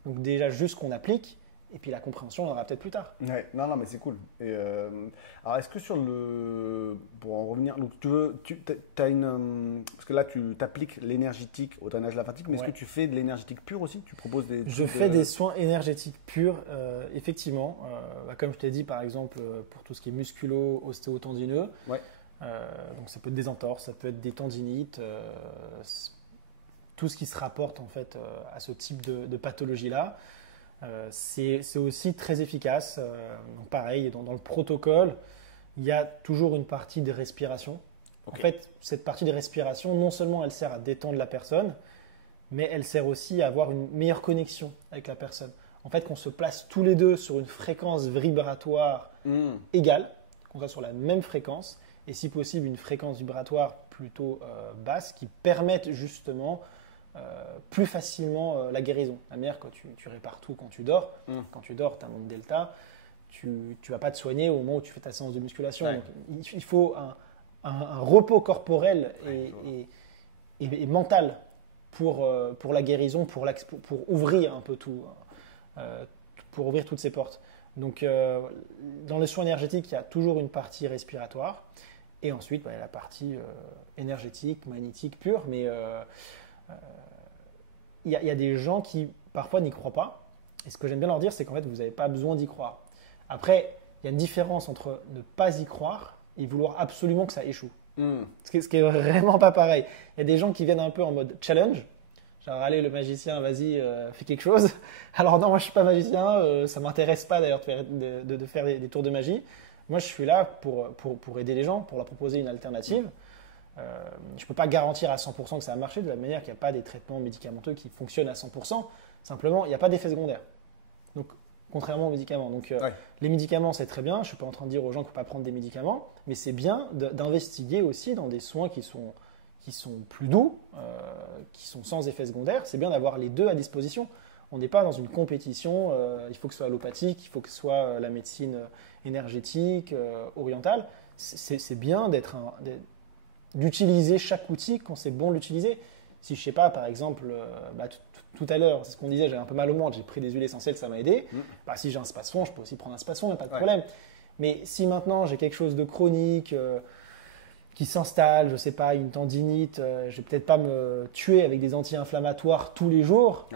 Donc déjà, juste qu'on applique, et puis la compréhension, on aura peut-être plus tard. Non, mais c'est cool. Et alors, est-ce que pour en revenir, donc t'as parce que là, tu t'appliques l'énergétique au drainage lymphatique, mais est-ce que tu fais de l'énergétique pure aussi? Tu proposes Je fais des soins énergétiques purs, effectivement. Comme je t'ai dit, par exemple, pour tout ce qui est musculo-ostéotendineux, donc ça peut être des entorses, ça peut être des tendinites, tout ce qui se rapporte en fait à ce type de pathologie-là. C'est aussi très efficace. Donc pareil, dans le protocole, il y a toujours une partie de respiration. En fait, cette partie de respiration, non seulement elle sert à détendre la personne, mais elle sert aussi à avoir une meilleure connexion avec la personne. En fait, qu'on se place tous les deux sur une fréquence vibratoire égale, qu'on soit sur la même fréquence, et si possible une fréquence vibratoire plutôt basse, qui permette justement plus facilement la guérison. La manière que tu répares tout quand tu dors. Quand tu dors, tu as un monde delta, tu ne vas pas te soigner au moment où tu fais ta séance de musculation. Donc, il faut un repos corporel et mental pour la guérison, pour ouvrir un peu tout, pour ouvrir toutes ces portes. Donc, dans les soins énergétiques, il y a toujours une partie respiratoire et ensuite il y a la partie énergétique, magnétique pure, mais il y a des gens qui parfois n'y croient pas. Et ce que j'aime bien leur dire, c'est qu'en fait, vous n'avez pas besoin d'y croire. Après, il y a une différence entre ne pas y croire et vouloir absolument que ça échoue. Ce qui est vraiment pas pareil. Il y a des gens qui viennent un peu en mode challenge. Genre, allez, le magicien, vas-y, fais quelque chose. Alors non, moi, je suis pas magicien. Ça m'intéresse pas d'ailleurs de faire des tours de magie. Moi, je suis là pour aider les gens, pour leur proposer une alternative. Je ne peux pas garantir à 100% que ça va marcher, de la manière qu'il n'y a pas des traitements médicamenteux qui fonctionnent à 100%. Simplement, il n'y a pas d'effet secondaire. Donc, contrairement aux médicaments. Donc, les médicaments, c'est très bien. Je ne suis pas en train de dire aux gens qu'il ne faut pas prendre des médicaments, mais c'est bien d'investiguer aussi dans des soins qui sont plus doux, qui sont sans effet secondaire. C'est bien d'avoir les deux à disposition. On n'est pas dans une compétition. Il faut que ce soit allopathique, il faut que ce soit la médecine énergétique, orientale. C'est bien d'utiliser chaque outil quand c'est bon de l'utiliser. Si je ne sais pas, par exemple, tout à l'heure, c'est ce qu'on disait, j'avais un peu mal au ventre, j'ai pris des huiles essentielles, ça m'a aidé. Si j'ai un spasfon, je peux aussi prendre un spasfon, il n'y a pas de problème. Mais si maintenant j'ai quelque chose de chronique qui s'installe, je ne sais pas, une tendinite, je ne vais peut-être pas me tuer avec des anti-inflammatoires tous les jours.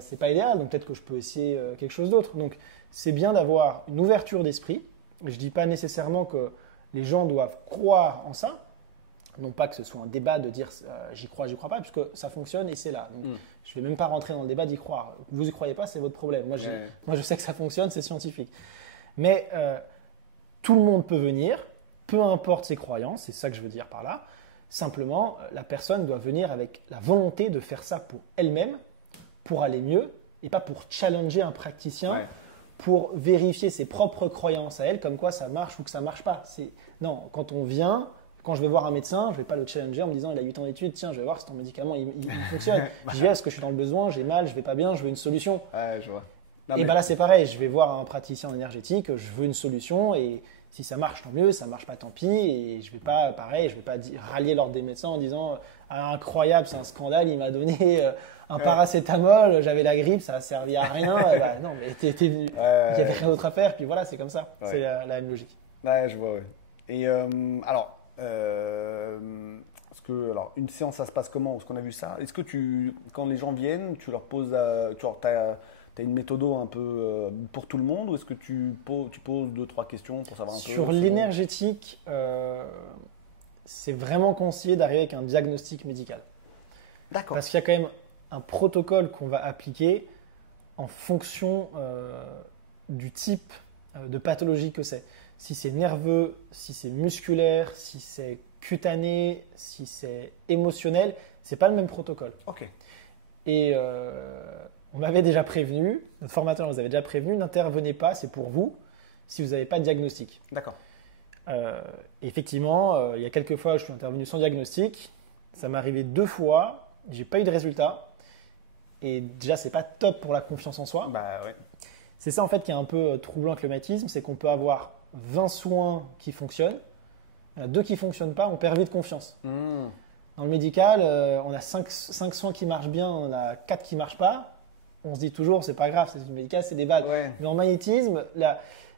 C'est pas idéal, donc peut-être que je peux essayer quelque chose d'autre. Donc c'est bien d'avoir une ouverture d'esprit. Je ne dis pas nécessairement que les gens doivent croire en ça, non pas que ce soit un débat de dire j'y crois pas, puisque ça fonctionne et c'est là. Donc, je ne vais même pas rentrer dans le débat d'y croire. Vous n'y croyez pas, c'est votre problème. Moi, je sais que ça fonctionne, c'est scientifique. Mais tout le monde peut venir, peu importe ses croyances, c'est ça que je veux dire par là. Simplement, la personne doit venir avec la volonté de faire ça pour elle-même, pour aller mieux, et pas pour challenger un praticien, pour vérifier ses propres croyances à elle, comme quoi ça marche ou que ça ne marche pas. Non, quand on vient, quand je vais voir un médecin, je ne vais pas le challenger en me disant il a 8 ans d'études, tiens, je vais voir si ton médicament il fonctionne. Je vais parce que je suis dans le besoin, j'ai mal, je ne vais pas bien, je veux une solution. Je vois. Et là, c'est pareil, je vais voir un praticien énergétique, je veux une solution et si ça marche, tant mieux, ça ne marche pas, tant pis. Et je ne vais pas, rallier l'ordre des médecins en disant incroyable, c'est un scandale, il m'a donné un paracétamol, j'avais la grippe, ça n'a servi à rien. Non, mais il n'y avait rien d'autre à faire, puis voilà, c'est comme ça. C'est la même logique. Je vois, Et alors, une séance, ça se passe comment? Parce qu'on a vu ça. Est-ce que quand les gens viennent, tu leur poses, tu as une méthode un peu pour tout le monde, ou est-ce que tu poses 2-3 questions pour savoir un peu? Sur l'énergétique, c'est vraiment conseillé d'arriver avec un diagnostic médical. D'accord. Parce qu'il y a quand même un protocole qu'on va appliquer en fonction du type de pathologie que c'est. Si c'est nerveux, si c'est musculaire, si c'est cutané, si c'est émotionnel, c'est pas le même protocole. Ok. Et on m'avait déjà prévenu, notre formateur nous avait déjà prévenu, n'intervenez pas, c'est pour vous, si vous n'avez pas de diagnostic. D'accord. Effectivement, il y a quelques fois, je suis intervenu sans diagnostic. Ça m'est arrivé 2 fois, j'ai pas eu de résultat. Et déjà, c'est pas top pour la confiance en soi. C'est ça en fait qui est un peu troublant avec le matisme, c'est qu'on peut avoir 20 soins qui fonctionnent, il y en a 2 qui ne fonctionnent pas, on perd vite confiance. Dans le médical, on a 5 soins qui marchent bien, on a 4 qui ne marchent pas. On se dit toujours, c'est pas grave, c'est le médical, c'est des balles. Mais en magnétisme,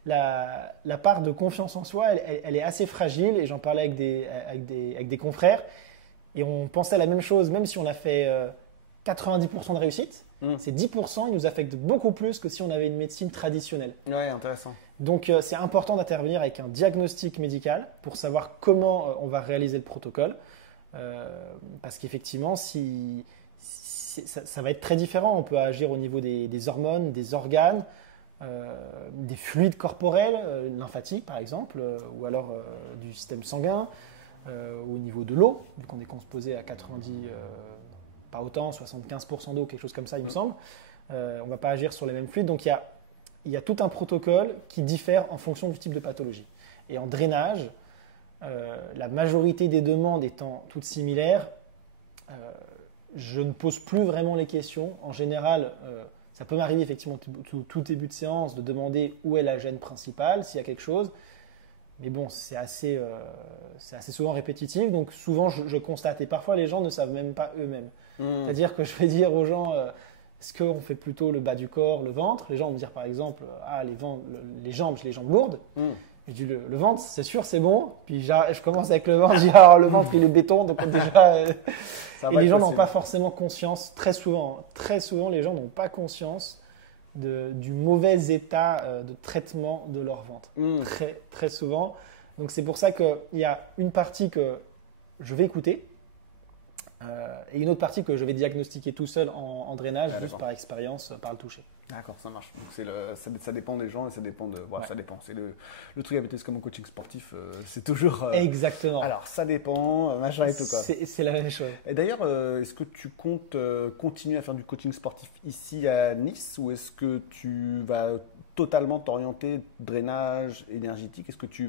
la part de confiance en soi, elle est assez fragile. Et j'en parlais avec des confrères. Et on pensait à la même chose, même si on a fait 90% de réussite. Ces 10%, ils nous affectent beaucoup plus que si on avait une médecine traditionnelle. Intéressant. Donc, c'est important d'intervenir avec un diagnostic médical pour savoir comment on va réaliser le protocole. Parce qu'effectivement, ça va être très différent. On peut agir au niveau des hormones, des organes, des fluides corporels, lymphatiques par exemple, ou alors du système sanguin, au niveau de l'eau, vu qu'on est composé à 90%, pas autant, 75% d'eau, quelque chose comme ça, il me semble. On ne va pas agir sur les mêmes fluides. Donc, il y a tout un protocole qui diffère en fonction du type de pathologie. Et en drainage, la majorité des demandes étant toutes similaires, je ne pose plus vraiment les questions. En général, ça peut m'arriver effectivement tout début de séance de demander où est la gêne principale, s'il y a quelque chose. Mais bon, c'est assez souvent répétitif. Donc souvent, je constate. Et parfois, les gens ne savent même pas eux-mêmes. C'est-à-dire que je vais dire aux gens, est-ce qu'on fait plutôt le bas du corps, le ventre? Les gens vont me dire par exemple, les jambes, j'ai les jambes lourdes. Je dis le ventre, c'est sûr, c'est bon. Puis je commence avec le ventre, je dis alors le ventre il est béton, donc déjà. Et les gens n'ont pas forcément conscience, très souvent, les gens n'ont pas conscience du mauvais état de traitement de leur ventre. Très, très souvent. Donc c'est pour ça qu'il y a une partie que je vais écouter. et une autre partie que je vais diagnostiquer tout seul en drainage, juste d'accord. par expérience, par le toucher. D'accord, ça marche. Donc ça dépend des gens et ça dépend de. Voilà, ça dépend. C'est le truc avec comme en coaching sportif, c'est toujours. Exactement. Alors ça dépend, machin et tout quoi. C'est la même chose. Et d'ailleurs, est-ce que tu comptes continuer à faire du coaching sportif ici à Nice ou est-ce que tu vas totalement t'orienter drainage énergétique? Est-ce que tu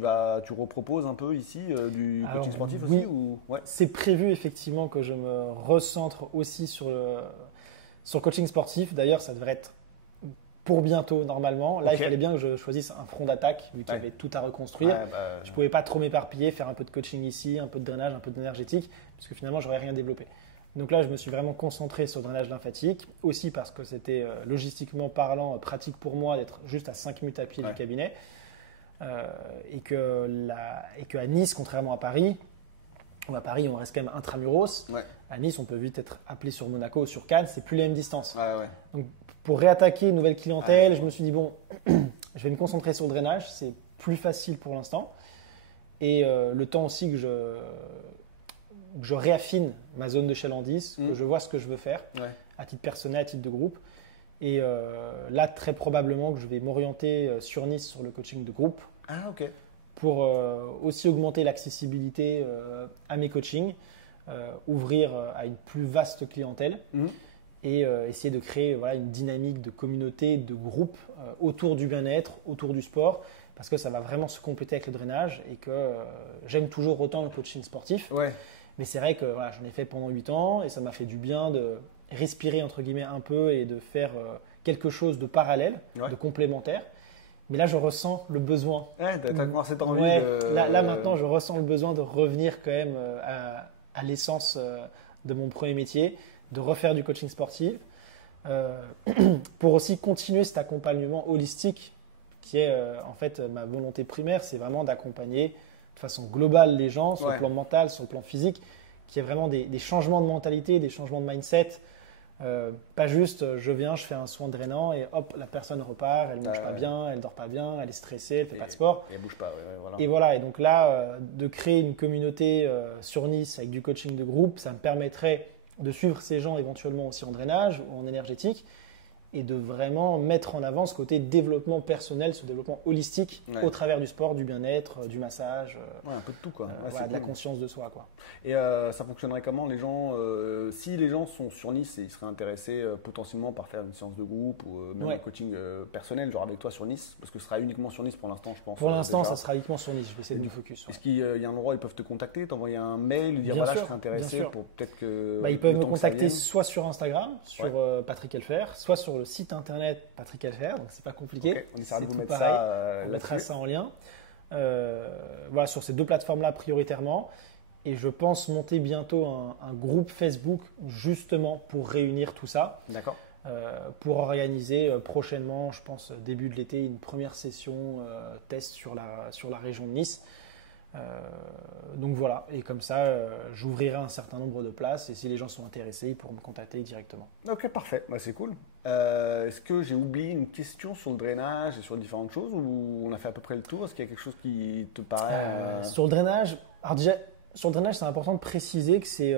reproposes un peu ici du Alors, coaching sportif oui. aussi ou... Ouais. C'est prévu effectivement que je me recentre aussi sur le coaching sportif. D'ailleurs, ça devrait être pour bientôt normalement. Là, Ok. il fallait bien que je choisisse un front d'attaque vu qu'il y Ouais. avait tout à reconstruire. Ouais, bah, Je ne pouvais pas trop m'éparpiller, faire un peu de coaching ici, un peu de drainage, un peu d'énergétique, parce que finalement, j'aurais rien développé. Donc là, je me suis vraiment concentré sur le drainage lymphatique, aussi parce que c'était logistiquement parlant pratique pour moi d'être juste à 5 minutes à pied Ouais. du cabinet. Et qu'à Nice, contrairement à Paris, où à Paris, on reste quand même intramuros, ouais. à Nice, on peut vite être appelé sur Monaco ou sur Cannes, c'est plus les mêmes distances. Ouais, ouais. Donc, pour réattaquer une nouvelle clientèle, Ouais, je me suis dit, bon, je vais me concentrer sur le drainage, c'est plus facile pour l'instant. Et le temps aussi que je réaffine ma zone de chalandise, que je vois ce que je veux faire, Ouais. à titre personnel, à titre de groupe. Et là, très probablement que je vais m'orienter sur Nice sur le coaching de groupe Ah, ok. pour aussi augmenter l'accessibilité à mes coachings, ouvrir à une plus vaste clientèle Mhm. et essayer de créer une dynamique de communauté, de groupe autour du bien-être, autour du sport, parce que ça va vraiment se compléter avec le drainage et que j'aime toujours autant le coaching sportif. Ouais. Mais c'est vrai que j'en ai fait pendant 8 ans et ça m'a fait du bien de respirer entre guillemets un peu et de faire quelque chose de parallèle, Ouais. de complémentaire. Mais là, je ressens le besoin. Ouais, t'as commencé cette envie Ouais, de... là, maintenant, je ressens le besoin de revenir quand même à l'essence de mon premier métier, de refaire du coaching sportif, pour aussi continuer cet accompagnement holistique qui est en fait ma volonté primaire, c'est vraiment d'accompagner de façon globale les gens sur Ouais. le plan mental, sur le plan physique, qui est vraiment des changements de mentalité, des changements de mindset. Pas juste je viens, je fais un soin drainant et hop, la personne repart, elle ne mange pas ouais. bien, elle dort pas bien, elle est stressée, elle fait Et- pas de sport. Et elle bouge pas, ouais, voilà. Et voilà, et donc là, de créer une communauté sur Nice avec du coaching de groupe, ça me permettrait de suivre ces gens éventuellement aussi en drainage ou en énergétique et de vraiment mettre en avant ce côté développement personnel, ce développement holistique Ouais. au travers du sport, du bien-être, du massage, Ouais, un peu de tout, quoi. Ouais, voilà, c'est de la cool. conscience de soi, quoi. Et ça fonctionnerait comment les gens si les gens sont sur Nice et ils seraient intéressés potentiellement par faire une séance de groupe ou même Ouais. un coaching personnel, genre avec toi sur Nice, parce que ce sera uniquement sur Nice pour l'instant, je pense. Pour l'instant, déjà. ça sera uniquement sur Nice, je vais essayer de me focus. Ouais. Est-ce qu'il y a un endroit où ils peuvent te contacter, t'envoyer un mail, lui dire Bien voilà, sûr, je serais intéressé bien sûr. pour peut-être que. Ils peuvent le me temps que ça contacter vienne. soit sur Instagram, sur Ouais. Patrick Elfer, soit sur le site internet Patrick Elfer, donc c'est pas compliqué. Ok, on essaiera de C'est vous tout mettre pareil. ça On mettra là-dessus. ça en lien. Voilà, sur ces deux plateformes-là prioritairement. Et je pense monter bientôt un groupe Facebook justement pour réunir tout ça, D'accord. pour organiser prochainement, je pense début de l'été, une première session test sur la région de Nice. Donc voilà, et comme ça, j'ouvrirai un certain nombre de places et si les gens sont intéressés, ils pourront me contacter directement. Ok, parfait. Bah, c'est cool. Est-ce que j'ai oublié une question sur le drainage et sur différentes choses ou on a fait à peu près le tour? Est-ce qu'il y a quelque chose qui te paraît Sur le drainage, alors déjà, sur le drainage, c'est important de préciser que c'est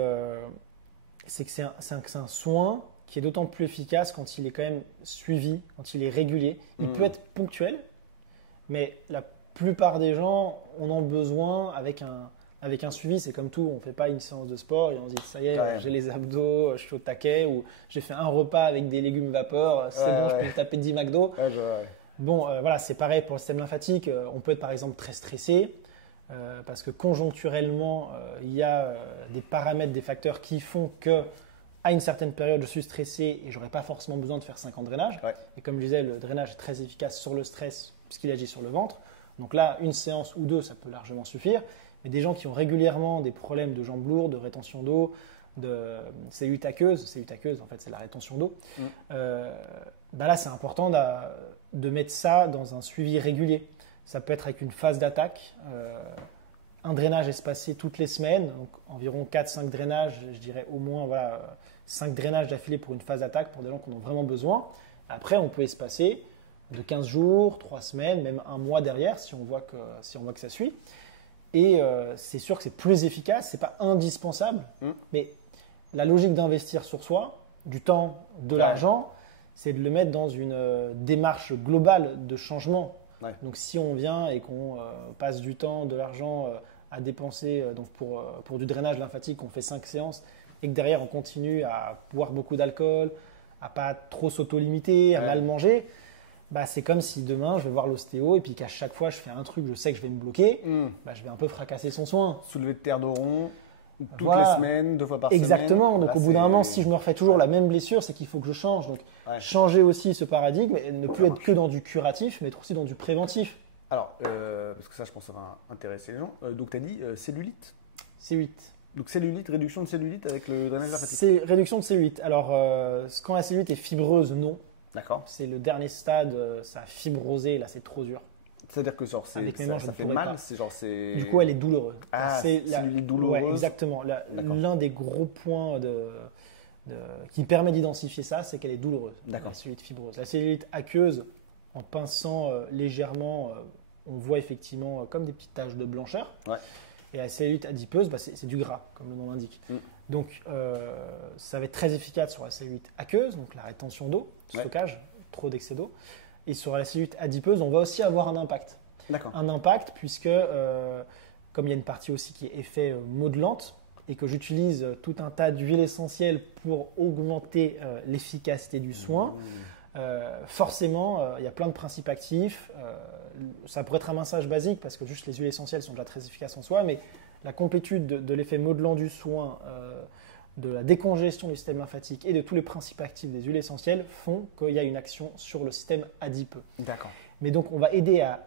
un soin qui est d'autant plus efficace quand il est quand même suivi, quand il est régulier. Il peut être ponctuel, mais la plupart des gens en ont besoin avec un suivi. C'est comme tout, on ne fait pas une séance de sport et on se dit ça y est, Ouais. j'ai les abdos, je suis au taquet, ou j'ai fait un repas avec des légumes vapeur, c'est Ouais, bon, je ouais. peux me taper 10 McDo. Ouais, ouais. Bon, voilà, c'est pareil pour le système lymphatique. On peut être par exemple très stressé parce que conjoncturellement, il y a des paramètres, des facteurs qui font que à une certaine période, je suis stressé et j'aurais pas forcément besoin de faire 5 ans de drainage. Ouais. Et comme je disais, le drainage est très efficace sur le stress puisqu'il agit sur le ventre. Donc là, une séance ou deux, ça peut largement suffire. Mais des gens qui ont régulièrement des problèmes de jambes lourdes, de rétention d'eau, de cellulite aqueuse en fait, c'est la rétention d'eau. Là, c'est important de mettre ça dans un suivi régulier. Ça peut être avec une phase d'attaque, un drainage espacé toutes les semaines, donc environ 4-5 drainages, je dirais au moins 5 drainages d'affilée pour une phase d'attaque pour des gens qui en ont vraiment besoin. Après, on peut espacer de 15 jours, 3 semaines, même un mois derrière si on voit que ça suit. Et c'est sûr que c'est plus efficace, ce n'est pas indispensable, mais la logique d'investir sur soi, du temps, de l'argent, c'est de le mettre dans une démarche globale de changement. Ouais. Donc si on vient et qu'on passe du temps, de l'argent à dépenser donc pour du drainage lymphatique, on fait 5 séances et que derrière on continue à boire beaucoup d'alcool, à pas trop s'auto-limiter, à mal manger, bah, c'est comme si demain je vais voir l'ostéo et puis qu'à chaque fois je fais un truc, je sais que je vais me bloquer, bah, je vais un peu fracasser son soin. Soulever de terre de rond toutes Voilà. les semaines, 2 fois par semaine. Exactement. Donc Là, au bout d'un moment, si je me refais toujours la même blessure, c'est qu'il faut que je change. Donc changer aussi ce paradigme et ne plus être que dans du curatif, mais être aussi dans du préventif. Alors, parce que ça, je pense que ça va intéresser les gens. Donc, tu as dit cellulite. C8. Donc, cellulite, réduction de cellulite avec le drainage lymphatique. C'est réduction de C8. Alors, quand la cellulite est fibreuse, non. D'accord. C'est le dernier stade, ça a fibrosé, là c'est trop dur. C'est-à-dire que genre, ça fait mal, Du coup, elle est douloureuse. Ah, c'est cellulite douloureuse. Ouais, exactement. L'un des gros points qui permet d'identifier ça, c'est qu'elle est douloureuse. D'accord. La cellulite fibreuse. La cellulite aqueuse, en pinçant légèrement, on voit effectivement comme des petites taches de blancheur. Ouais. Et la cellulite adipeuse, bah, c'est du gras, comme le nom l'indique. Donc, ça va être très efficace sur la cellulite aqueuse, donc la rétention d'eau, stockage, trop d'excès d'eau. Et sur la cellulite adipeuse, on va aussi avoir un impact. D'accord. Un impact puisque, comme il y a une partie aussi qui est effet modelante et que j'utilise tout un tas d'huiles essentielles pour augmenter l'efficacité du soin, forcément, il y a plein de principes actifs. Ça pourrait être un massage basique parce que juste les huiles essentielles sont déjà très efficaces en soi, mais la complétude de l'effet modelant du soin, de la décongestion du système lymphatique et de tous les principes actifs des huiles essentielles font qu'il y a une action sur le système adipeux. D'accord. Mais donc, on va aider à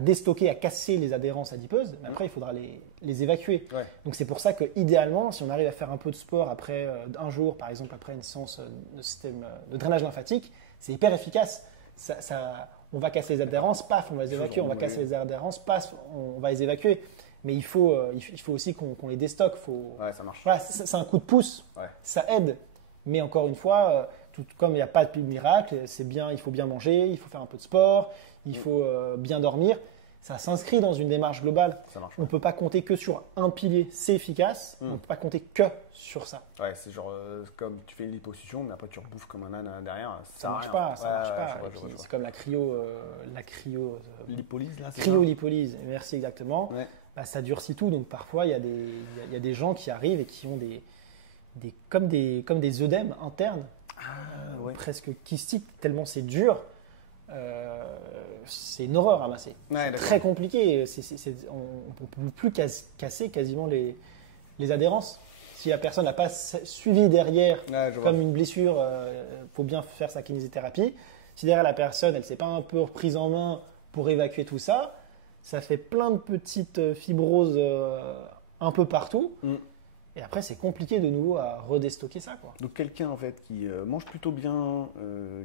déstocker, à casser les adhérences adipeuses, mais après, il faudra les évacuer. Ouais. Donc, c'est pour ça qu'idéalement, si on arrive à faire un peu de sport après un jour, par exemple, après une séance de drainage lymphatique, c'est hyper efficace. On va casser les adhérences, paf, on va les évacuer. On va casser les adhérences, paf, on va les évacuer. Mais il faut aussi qu'on les déstocke. Ouais, ça marche. Voilà, c'est un coup de pouce, ça aide. Mais encore une fois, comme il n'y a pas de pilule miracle, c'est bien, il faut bien manger, il faut faire un peu de sport, il faut bien dormir. Ça s'inscrit dans une démarche globale. Ça marche, on ne peut pas compter que sur un pilier, c'est efficace. On ne peut pas compter que sur ça. Ouais, c'est genre comme tu fais une liposuction, mais après tu rebouffes comme un âne derrière. Ça marche pas, ça marche pas. C'est comme la lipolyse là. Cryolipolyse. Merci exactement. Ouais. Bah, ça durcit tout, donc parfois il y a des gens qui arrivent et qui ont comme des œdèmes internes, presque kystiques, tellement c'est dur. C'est une horreur à masser. C'est très compliqué. On ne peut plus casser quasiment les adhérences. Si la personne n'a pas suivi derrière comme une blessure, faut bien faire sa kinésithérapie. Si derrière la personne, elle ne s'est pas un peu reprise en main pour évacuer tout ça, ça fait plein de petites fibroses un peu partout. Et après, c'est compliqué de nouveau à redéstocker ça, quoi. Donc quelqu'un en fait qui mange plutôt bien,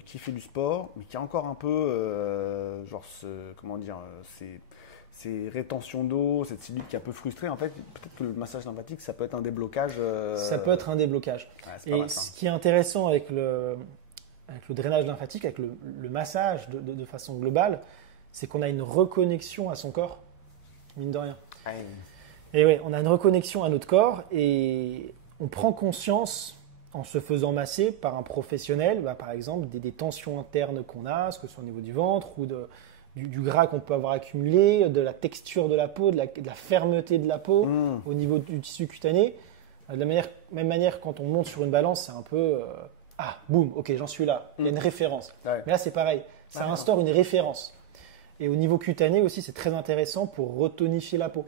qui fait du sport, mais qui a encore un peu, ces rétentions d'eau, cette cellulite qui est un peu frustrée, en fait, peut-être que le massage lymphatique, ça peut être un déblocage. Ça peut être un déblocage. Ouais, et ce qui est intéressant avec le drainage lymphatique, avec le massage de façon globale, c'est qu'on a une reconnexion à son corps, mine de rien. Et oui, on a une reconnexion à notre corps et on prend conscience en se faisant masser par un professionnel, par exemple, des tensions internes qu'on a, ce que ce soit au niveau du ventre ou du gras qu'on peut avoir accumulé, de la texture de la peau, de la fermeté de la peau au niveau du tissu cutané. De la même manière, quand on monte sur une balance, c'est un peu boum, ok, j'en suis là, il y a une référence. Ouais. Mais là, c'est pareil, ça instaure une référence. Et au niveau cutané aussi, c'est très intéressant pour retonifier la peau.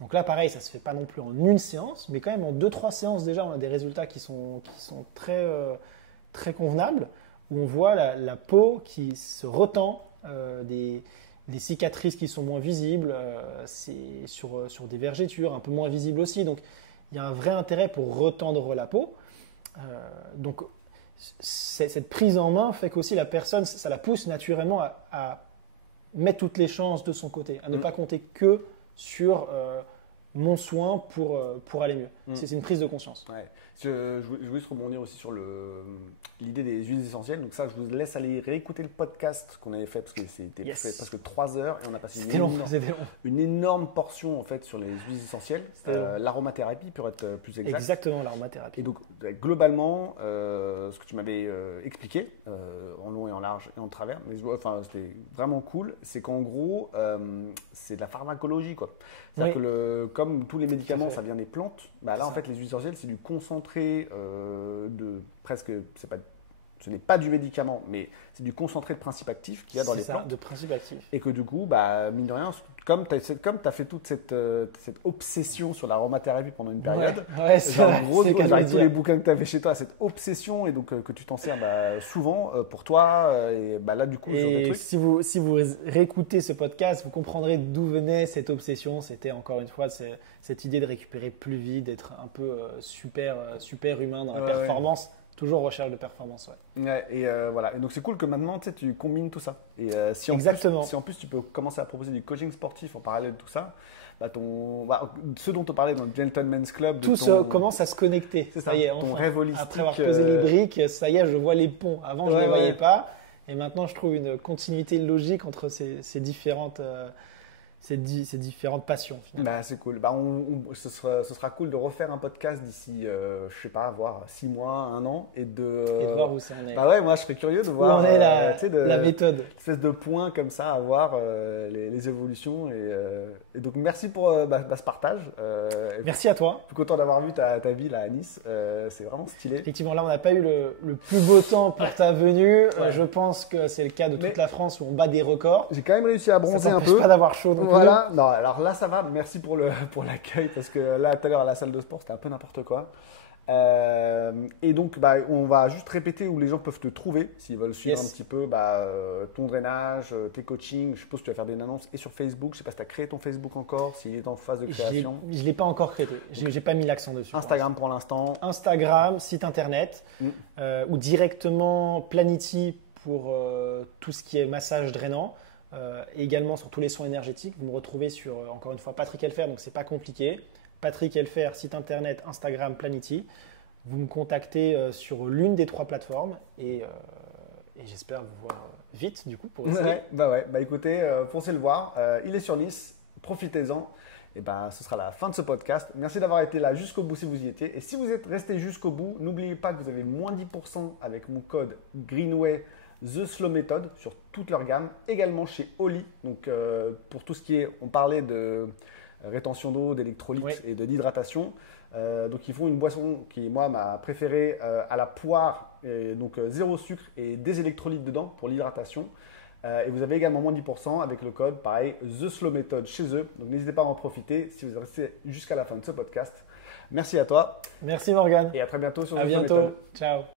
Donc là, pareil, ça ne se fait pas non plus en une séance, mais quand même en 2-3 séances déjà, on a des résultats qui sont très, très convenables, où on voit la peau qui se retend, des cicatrices qui sont moins visibles, c'est sur des vergetures un peu moins visibles aussi. Donc il y a un vrai intérêt pour retendre la peau. Donc cette prise en main fait qu'aussi la personne, ça la pousse naturellement à mettre toutes les chances de son côté, à ne pas compter que sur mon soin pour aller mieux. C'est une prise de conscience. Ouais. Je voulais juste rebondir aussi sur l'idée des huiles essentielles. Donc ça, je vous laisse aller réécouter le podcast qu'on avait fait parce que c'était fait presque 3 heures et on a passé une énorme portion en fait sur les huiles essentielles. L'aromathérapie pour être plus exact. Exactement, l'aromathérapie. Et donc globalement, ce que tu m'avais expliqué en long et en large et en travers, mais enfin c'était vraiment cool, c'est qu'en gros c'est de la pharmacologie quoi. C'est-à-dire que comme tous les médicaments, ça vient des plantes, bah là en fait les huiles essentielles c'est du concentré de presque, ce n'est pas du médicament, mais c'est du concentré de principe actif qu'il y a dans les plantes. De principe actif. Et que du coup, bah, mine de rien, comme tu as fait toute cette obsession sur l'aromathérapie pendant une période, en gros, avec tous les bouquins que tu avais chez toi, cette obsession, et donc que tu t'en sers souvent pour toi, et bah, là du coup, sur des trucs. Si vous réécoutez ce podcast, vous comprendrez d'où venait cette obsession. C'était encore une fois cette idée de récupérer plus vite, d'être un peu super humain dans la performance. Toujours recherche de performance, et voilà. Et donc c'est cool que maintenant tu combines tout ça. Et si en plus tu peux commencer à proposer du coaching sportif en parallèle de tout ça, ce dont on parlait dans le Gentleman's Club, tout commence à se connecter. C'est ça. Y est, ton rêve holistique. Après avoir posé les briques, ça y est, je vois les ponts. Avant je ne les voyais pas, et maintenant je trouve une continuité logique entre ces différentes passions. Bah, c'est cool. Bah, ce sera cool de refaire un podcast d'ici, je sais pas, voir 6 mois, 1 an. Et de voir où ça en est. Bah ouais, moi je serais curieux de voir où en est la méthode. Une espèce de points comme ça à voir les évolutions. Et donc merci pour ce partage. Merci à toi. Je suis content d'avoir vu ta vie là à Nice. C'est vraiment stylé. Effectivement, là on n'a pas eu le plus beau temps pour ta venue. Je pense que c'est le cas de toute la France où on bat des records. J'ai quand même réussi à bronzer un peu. Pas d'avoir chaud. Voilà, non, alors là ça va, merci pour l'accueil parce que là tout à l'heure à la salle de sport c'était un peu n'importe quoi. Et donc on va juste répéter où les gens peuvent te trouver s'ils veulent suivre un petit peu ton drainage, tes coachings. Je suppose que tu vas faire des annonces et sur Facebook. Je sais pas si tu as créé ton Facebook encore, s'il est en phase de création. Je ne l'ai pas encore créé, j'ai pas mis l'accent dessus. Instagram pour l'instant. Instagram, site internet ou directement Planity pour tout ce qui est massage drainant. Et également sur tous les soins énergétiques. Vous me retrouvez sur, encore une fois, Patrick Helfer, donc c'est pas compliqué. Patrick Helfer, site internet, Instagram, Planity. Vous me contactez sur l'une des 3 plateformes et j'espère vous voir vite du coup pour essayer. Écoutez, foncez le voir. Il est sur Nice, profitez-en. Et ce sera la fin de ce podcast. Merci d'avoir été là jusqu'au bout si vous y étiez. Et si vous êtes resté jusqu'au bout, n'oubliez pas que vous avez moins 10% avec mon code Greenway The Slow Method sur toute leur gamme, également chez Oli. Donc pour tout ce qui est, on parlait de rétention d'eau, d'électrolytes et d'hydratation. Donc ils font une boisson qui moi ma préférée à la poire, et donc 0 sucre et des électrolytes dedans pour l'hydratation. Et vous avez également moins 10% avec le code pareil The Slow Method chez eux. Donc n'hésitez pas à en profiter si vous restez jusqu'à la fin de ce podcast. Merci à toi. Merci Morgane. Et à très bientôt sur The Slow Method. Ciao.